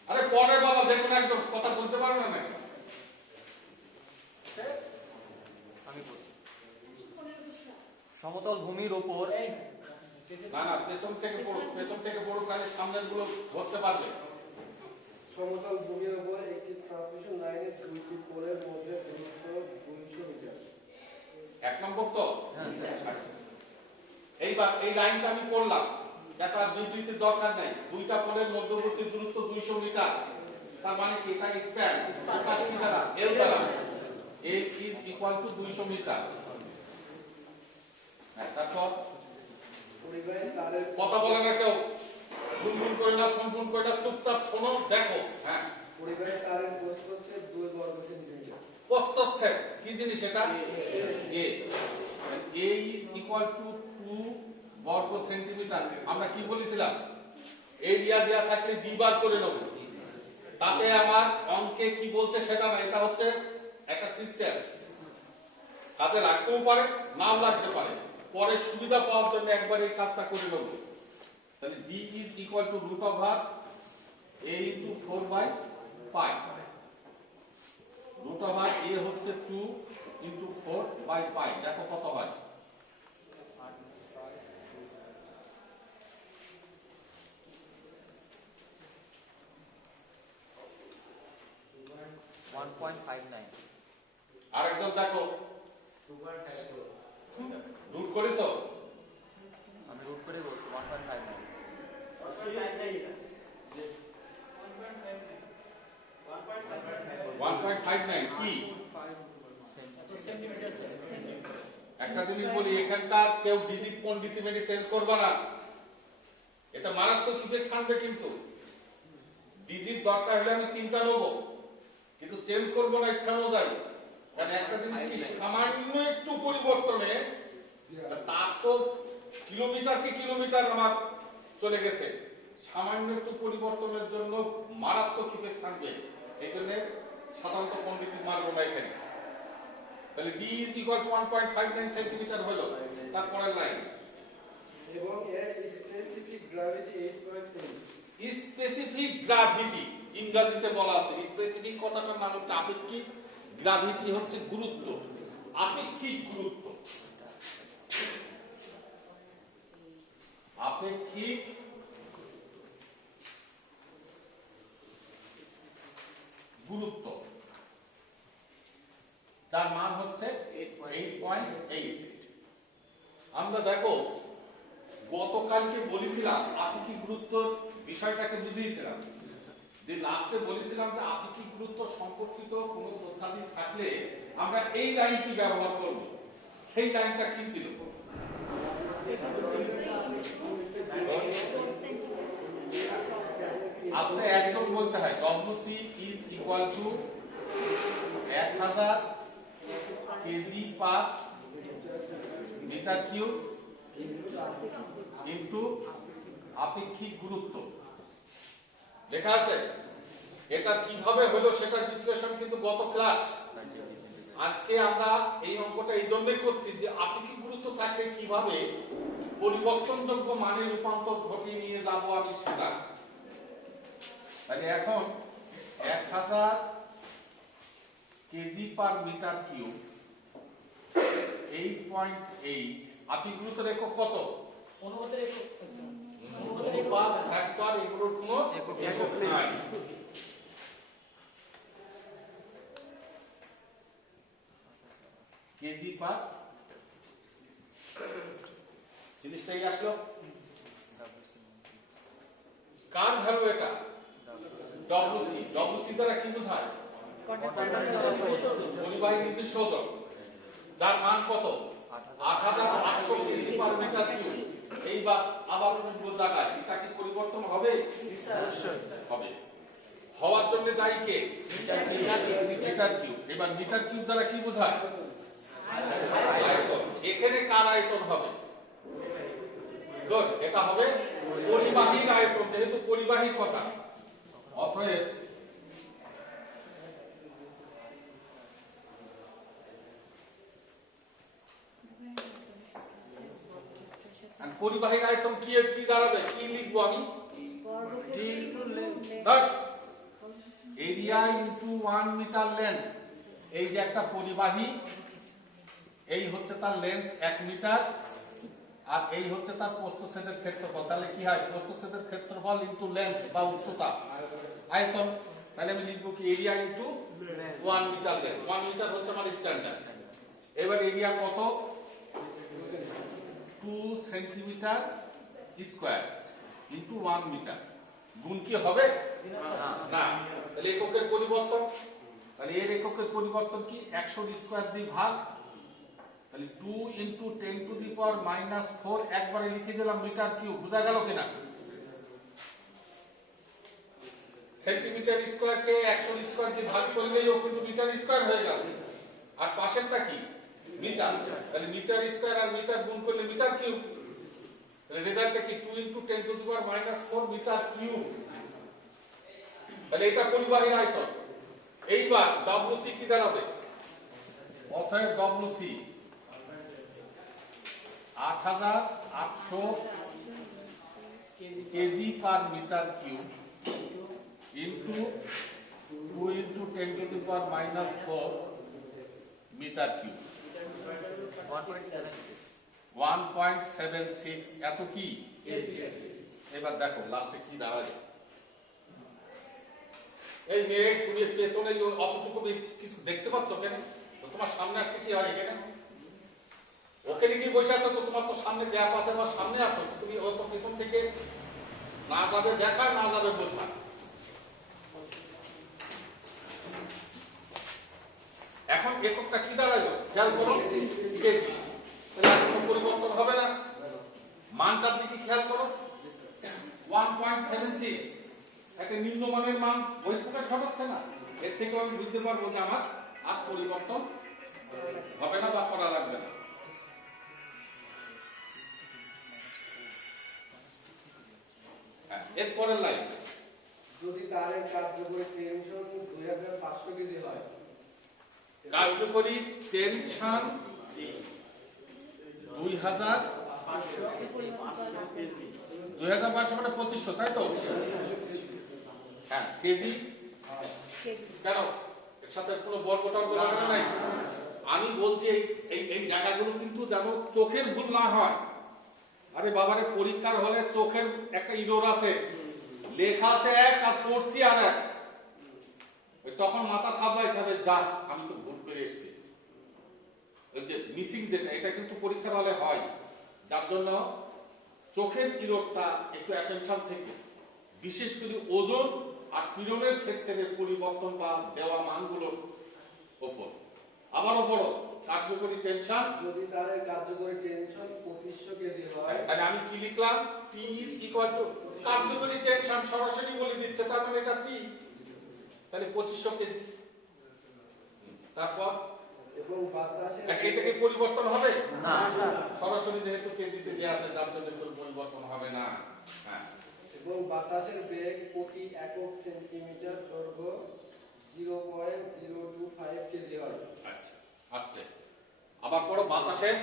আরে পরে বাবা যে কোনো একজন কথা বলতে পারবে না নাকি? আমি বলছি সমতল ভূমির উপর না না, পেছন থেকে পড়ো, পেছন থেকে পড়ো, তাহলে সামনের গুলো ধরতে পারবে। সমতল ভূমির উপর একটি ট্রান্সমিশন লাইনের দুইটি পোলের মধ্যে দূরত্ব 200 মিটার। 1 নম্বর তো। হ্যাঁ, আচ্ছা। এইবার এই লাইনটা আমি পড়লাম, একটা বিবৃতির দরকার নাই। দুইটা পোলের মধ্যবর্তী দূরত্ব 200 মিটার, তার মানে কি এটা স্প্যান প্রকাশ কি দ্বারা, এল দ্বারা। L is equal to 200 metre. হ্যাঁ, তারপর পরিবাহী তারের কথা বলে না কেউ, গুনগুন করে না, ফোন করে না, চুপচাপ শোনো, দেখো। হ্যাঁ, পরিবাহী তারের প্রস্থচ্ছেদ 2 বর্গ সেন্টিমিটার। প্রস্থচ্ছেদ কি জিনিস এটা? এ। এ ইজ ইকুয়াল টু 2 বর্গ সেন্টিমিটার। আমরা কি বলেছিলাম? এরিয়া দেয়া থাকলে ডি বার করে নেব। তাতে আমার অঙ্কে কি বলছে সেটা না, এটা হচ্ছে একটা সিস্টেম। কাজে লাগতেও পারে, নাও লাগতে পারে, পরে সুবিধা পাওয়ার জন্য একবার এই কাজটা করে নেব। তাহলে D is equal to root over A into 4/π। Root over A হচ্ছে 2 ইন্টু 4/π। দেখো কত হয়। 1.59। আরেকজন দেখো, রুট করেছো? আমি রুট করে বলছি 1.59। 1.59 কি? সেন্টিমিটার একটা জিনিস বলি, এখানকার কেউ ডিজিট পন্ডিতি মেনে চেঞ্জ করবে না, এটা মারাত্মক ইফেক্ট থাকবে। কিন্তু ডিজিট দরকার হলে আমি 3টা নেব, কিন্তু চেঞ্জ করবো না ইচ্ছা অনুযায়ী। কারণ একটা জিনিস কি, সামান্য একটু পরিবর্তনে তার তো কিলোমিটার কি কিলোমিটার আমার চলে গেছে। সামান্য একটু পরিবর্তনের জন্য মারাত্মক ইফেক্ট থাকবে। এই জন্য সাধারণত পন্ডিতি মারবো না এখানে। তাহলে d is equal to 1.59 centimetre হলো। তারপরের লাইন, এবং এর স্পেসিফিক গ্র্যাভিটি 8.8। স্পেসিফিক গ্র্যাভিটি ইংরেজিতে বলা আছে। স্পেসিফিক কথাটার নাম হচ্ছে আপেক্ষিক, গ্র্যাভিটি হচ্ছে গুরুত্ব, আপেক্ষিক গুরুত্ব। আপেক্ষিক গুরুত্ব, যার মান হচ্ছে 8.8। আমরা দেখো গতকালকে বলেছিলাম আপেক্ষিক গুরুত্বর বিষয়টাকে বুঝিয়েছিলাম, যে লাস্টে বলেছিলাম যে আপেক্ষিক গুরুত্ব সম্পর্কিত কোনো তথ্যাদি থাকলে আমরা এই লাইনটি ব্যবহার করব। সেই লাইনটা কি ছিল? আসলে একদম বলতে হয় WC is equal to 1000 KG per metre cube into আপেক্ষিক গুরুত্ব লেখা আছে। এটা কিভাবে হলো সেটার বিশ্লেষণ কিন্তু গত ক্লাস। আজকে আমরা এই অঙ্কটা এই জন্যই করছি যে আপেক্ষিক গুরুত্ব থাকলে কিভাবে পরিবর্তনযোগ্য মানে রূপান্তর ঘটিয়ে নিয়ে যাব আমি সেটা। তাহলে এখন 1000 কেজি পার মিটার কিউব 8.8 আপেক্ষিক গুরুত্বের একক কত? অনুপাতের একক আছে। অনুপাত, ফ্যাক্টর এগুলোর কোনো একক নাই। কেজি পার জিনিসটাই আসলো। কার ভ্যালু এটা? WC। WC দ্বারা কি বোঝায়? পরিবাহী নিজস্ব ওজন, যার মান কত? 8800 কেজি পার মিটার কিউব। এইবার আবার পূর্ব জায়গায় এটা কি পরিবর্তন হবে? হবে। হওয়ার জন্য দায়ী কে? Metre cube. এবার মিটার কিউব দ্বারা কি বোঝায়? আয়তন। এখানে কার আয়তন হবে? গুড, এটা হবে পরিবাহীর আয়তন, যেহেতু পরিবাহী কথা। অতএব পরিবাহীর আয়তন কি কি দাঁড়াবে? কি লিখবো আমি? Area into 1 metre length. এই যে একটা পরিবাহী, এই হচ্ছে তার লেন্থ 1 মিটার, আর এই হচ্ছে তার প্রস্থচ্ছেদের ক্ষেত্রফল। তাহলে কি হয়? প্রস্থচ্ছেদের ক্ষেত্রফল ইনটু লেন্থ বা উচ্চতা, আয়তন। তাহলে আমি লিখবো কি? Area into 1 metre length. 1 metre হচ্ছে আমার স্ট্যান্ডার্ড। এবার এরিয়া কত? 2 সেন্টিমিটার স্কয়ার ইনটু 1 মিটার। গুণ কি হবে? না। তাহলে এককের পরিবর্তন, তাহলে এর এককের পরিবর্তন কি? 100 স্কয়ার দিয়ে ভাগ। তাহলে 2 ইনটু 10 টু দি পাওয়ার -4 একবারে লিখে দিলাম মিটার কিউব। বুঝা গেল কিনা? সেন্টিমিটার স্কয়ার কে 100 স্কয়ার দিয়ে ভাগ করলেই ও কিন্তু মিটার স্কয়ার হয়ে গেল। আর পাশেরটা কি? মিটার। তাহলে মিটার স্কয়ার আর মিটার গুণ করলে মিটার কিউব। তাহলে রেজাল্টটা কি? 2 into 10 to the power -4 metre cube. তাহলে এটা পরিবাহীর আয়তন। এইবার ডব্লিউসি কি দাঁড়াবে? অতএব WC 8800 KG per metre cube into 2 into 10 to the power -4 metre cube. 1.76 এত কি? এবার দেখো লাস্টে কি দাঁড়ায়। এই মেয়ে, তুমি পেছনে অতটুকু কিছু দেখতে পাচ্ছ কেন? তো তোমার সামনে আসতে কি হয় এখানে? ওখানে গিয়ে বসে আছো তো, তোমার তো সামনে গ্যাপ আছে বা সামনে আসো, তুমি ওই তো পেছন থেকে না যাবে দেখা, না যাবে বোঝা। এখন এককটা কি দাঁড়ালো খেয়াল করো? কেজি। তাহলে এখন পরিবর্তন হবে না। মানটার দিকে খেয়াল করো, 1.76 একটা নিম্নমানের মান বহিঃপ্রকাশ ঘটাচ্ছে না। এর থেকে আমি বুঝতে পারবো যে আমার আর পরিবর্তন হবে না বা করা লাগবে না। এরপরের লাইন, যদি তারের কার্যকরী টেনশন 2500 কেজি হয়। কার্যকরী টেনশন 2500 মানে 2500, তাই তো? হ্যাঁ, কেজি কেন? এর সাথে কোনো বর্গটার লাগানো নাই। আমি বলছি এই জায়গাগুলো কিন্তু যেন চোখের ভুল না হয়। আরে বাবারে, পরীক্ষার হলে চোখের একটা ইরোর আছে, লেখা আছে এক আর পড়ছি আর এক, তখন মাথা থাবলাই থাকবে, যা আমি তো ভুল করে এসেছি। ওই যে মিসিং যেটা, এটা কিন্তু পরীক্ষার হলে হয়। যার জন্য চোখের ইরোরটা একটু অ্যাটেনশন থেকে, বিশেষ করে ওজন আর পীড়নের ক্ষেত্রে পরিবর্তন বা দেওয়া মানগুলোর উপর। আবারও বড়, কার্যকরী টেনশন যদি তারের কার্যকরী টেনশন 2500 কেজি হয়। তাহলে আমি কি লিখলাম? T is equal to কার্যকরী টেনশন সরাসরি বলে দিচ্ছে, তার মানে এটা T। তাহলে 2500 কেজি। তারপর এবং বাতাসে এটাকে পরিবর্তন হবে না স্যার, সরাসরি যেহেতু কেজিতে দেয়া আছে যার জন্য কোনো পরিবর্তন হবে না। হ্যাঁ, এবং বাতাসের বেগ প্রতি একক সেন্টিমিটার দৈর্ঘ্য 0.025 কেজি হয়। আচ্ছা, আস্তে আবার পড়ো। বাতাসের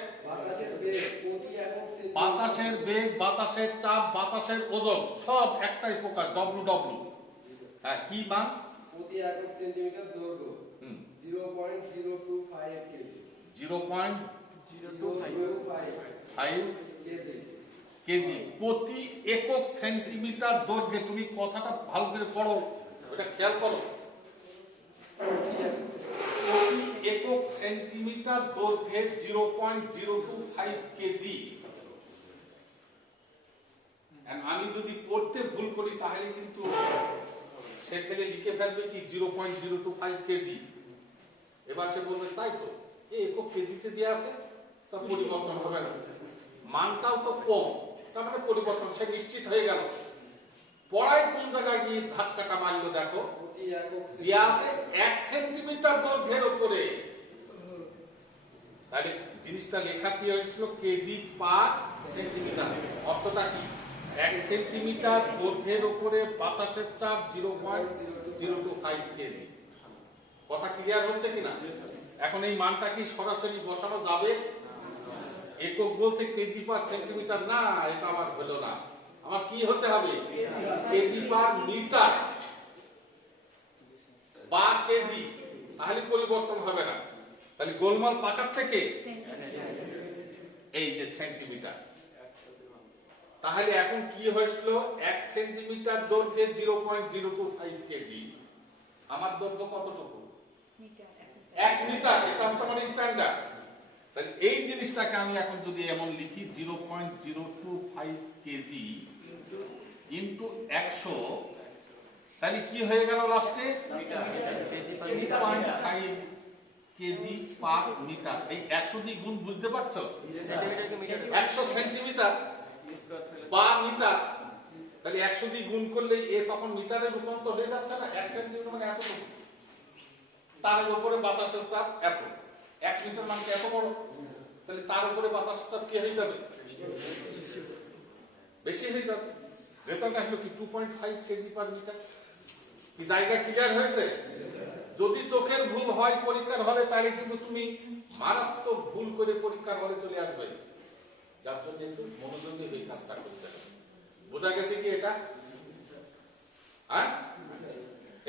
বেগ প্রতি একক সেন্টিমিটার, বাতাসের বেগ, বাতাসের চাপ, বাতাসের ওজন সব একটাই প্রকার, ডব্লিউ। হ্যাঁ, কি মান? প্রতি একক সেন্টিমিটার দৈর্ঘ্য 0.025 কেজি। 0.025 কেজি। কেজি প্রতি একক সেন্টিমিটার দৈর্ঘ্যে। তুমি কথাটা ভালো করে পড়ো, ওটা খেয়াল করো। প্রতি একক সেন্টিমিটার দৈর্ঘ্যে 0.025 কেজি। আমি যদি পড়তে ভুল করি তাহলে কিন্তু সে ছেলে লিখে ফেলবে কি 0.025 কেজি। এবার সে বলবে তাই তো, এই একক কেজিতে দেওয়া আছে, তা পরিবর্তন হবে না, মানটাও তো কম, তার মানে পরিবর্তন সে নিশ্চিত হয়ে গেল। পড়ায় কোন জায়গায় গিয়ে ধাক্কাটা মারলো দেখো, প্রতি একক দেয়া আছে 1 সেন্টিমিটার দৈর্ঘ্যের উপরে, তাহলে জিনিসটা লেখা কি হয়েছিল কেজি পার সেন্টিমিটার। অর্থটা কি, 1 সেন্টিমিটার দৈর্ঘ্যের উপরে বাতাসের চাপ 0.025 কেজি। কথা ক্লিয়ার হচ্ছে কিনা? এখন এই মানটা কি সরাসরি বসানো যাবে? একক বলছে কেজি পার সেন্টিমিটার, না এটা আমার হলো না, আমার কি হতে হবে, কেজি পার মিটার বা কেজি, তাহলে পরিবর্তন হবে না। তাহলে গোলমাল পাকাচ্ছে কে, এই যে সেন্টিমিটার। তাহলে এখন কি হয়েছিল, 1 সেন্টিমিটার দৈর্ঘ্যে 0.025 কেজি, আমার দৈর্ঘ্য কতটুকু, 1 মিটার, এটা হচ্ছে আমার স্ট্যান্ডার্ড। তাহলে এই জিনিসটাকে আমি এখন যদি এমন লিখি 0.025 কেজি ইন্টু 100, তাহলে কি হয়ে গেল লাস্টে, 2.5 কেজি পার মিটার। এই 100 দিয়ে গুণ বুঝতে পারছো, 100 সেন্টিমিটার বা মিটার, তাহলে 100 দিয়ে গুণ করলে এ তখন মিটারে রূপান্তর হয়ে যাচ্ছে না। 1 সেন্টিমিটার মানে এতটুকু, তার উপরে বাতাসের চাপ এত, 1 মিটার মানে এত বড়, তাহলে তার উপরে বাতাসের চাপ কি হয়ে যাবে, বেশি হয়ে যাবে। রেজাল্ট আসলো কি 2.5 কেজি পার মিটার। কি জায়গা ক্লিয়ার হয়েছে? যদি চোখের ভুল হয় পরীক্ষার হলে, তাহলে কিন্তু তুমি মারাত্মক ভুল করে পরীক্ষার হলে চলে আসবে, যার জন্য একটু মনোযোগী এই কাজটা করতে হবে। বোঝা গেছে কি এটা? হ্যাঁ,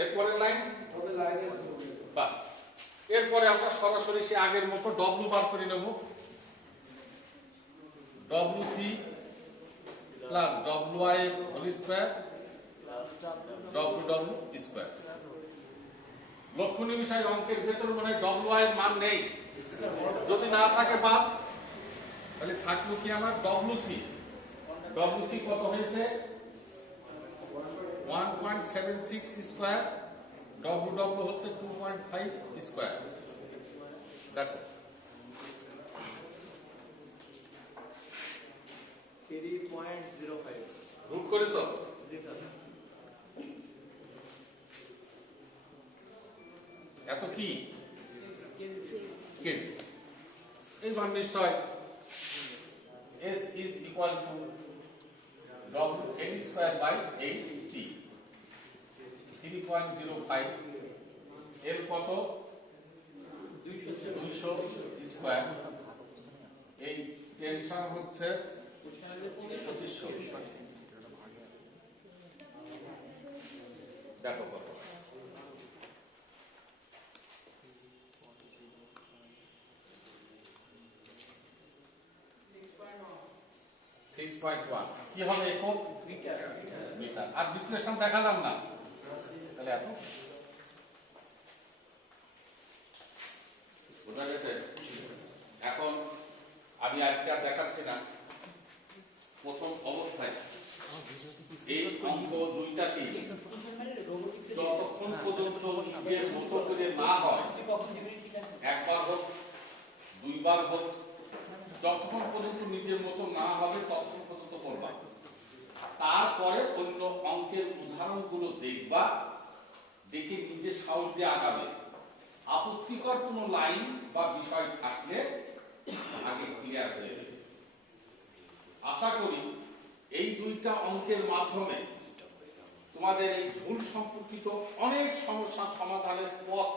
এরপরের লাইন হবে লাইনে বাস। এরপরে আমরা সরাসরি সে আগের মতো ডব্লিউ বার করে নেব, WC plus WI whole square WW square. লক্ষণীয় বিষয়, অঙ্কের ভেতরে মনে হয় WI এর মান নেই, যদি না থাকে বাদ, তাহলে থাকলো কি আমার WC। WC কত হয়েছে, 1.76 স্কয়ার, WW হচ্ছে 2.5 স্কয়ার। দেখো 3.05 রুট করেছো, এত কি কেজি। এই মান নিশ্চয় S is equal to WL square by 8T, 3.05, L কত, 200 স্কয়ার, এই টেনশন হচ্ছে 2500। দেখো কত, 6.1 কি হবে, একক মিটার। আর বিশ্লেষণ দেখালাম না, তাহলে এত। বোঝা গেছে? এখন আমি আজকে আর দেখাচ্ছি না, প্রথম অবস্থায় এই অঙ্ক দুইটাকে যতক্ষণ পর্যন্ত নিজের মতো করে না হয়, একবার হোক দুইবার হোক, যতক্ষণ পর্যন্ত নিজের মতো না হবে ততক্ষণ পর্যন্ত করবা। তারপরে অন্য অঙ্কের উদাহরণগুলো দেখবা, দেখে নিজে সাহস দিয়ে আগাবে। আপত্তিকর কোনো লাইন বা বিষয় থাকলে আগে ক্লিয়ার হয়ে যাবে। আশা করি এই দুইটা অঙ্কের মাধ্যমে তোমাদের এই ভুল সম্পর্কিত অনেক সমস্যার সমাধানের পথ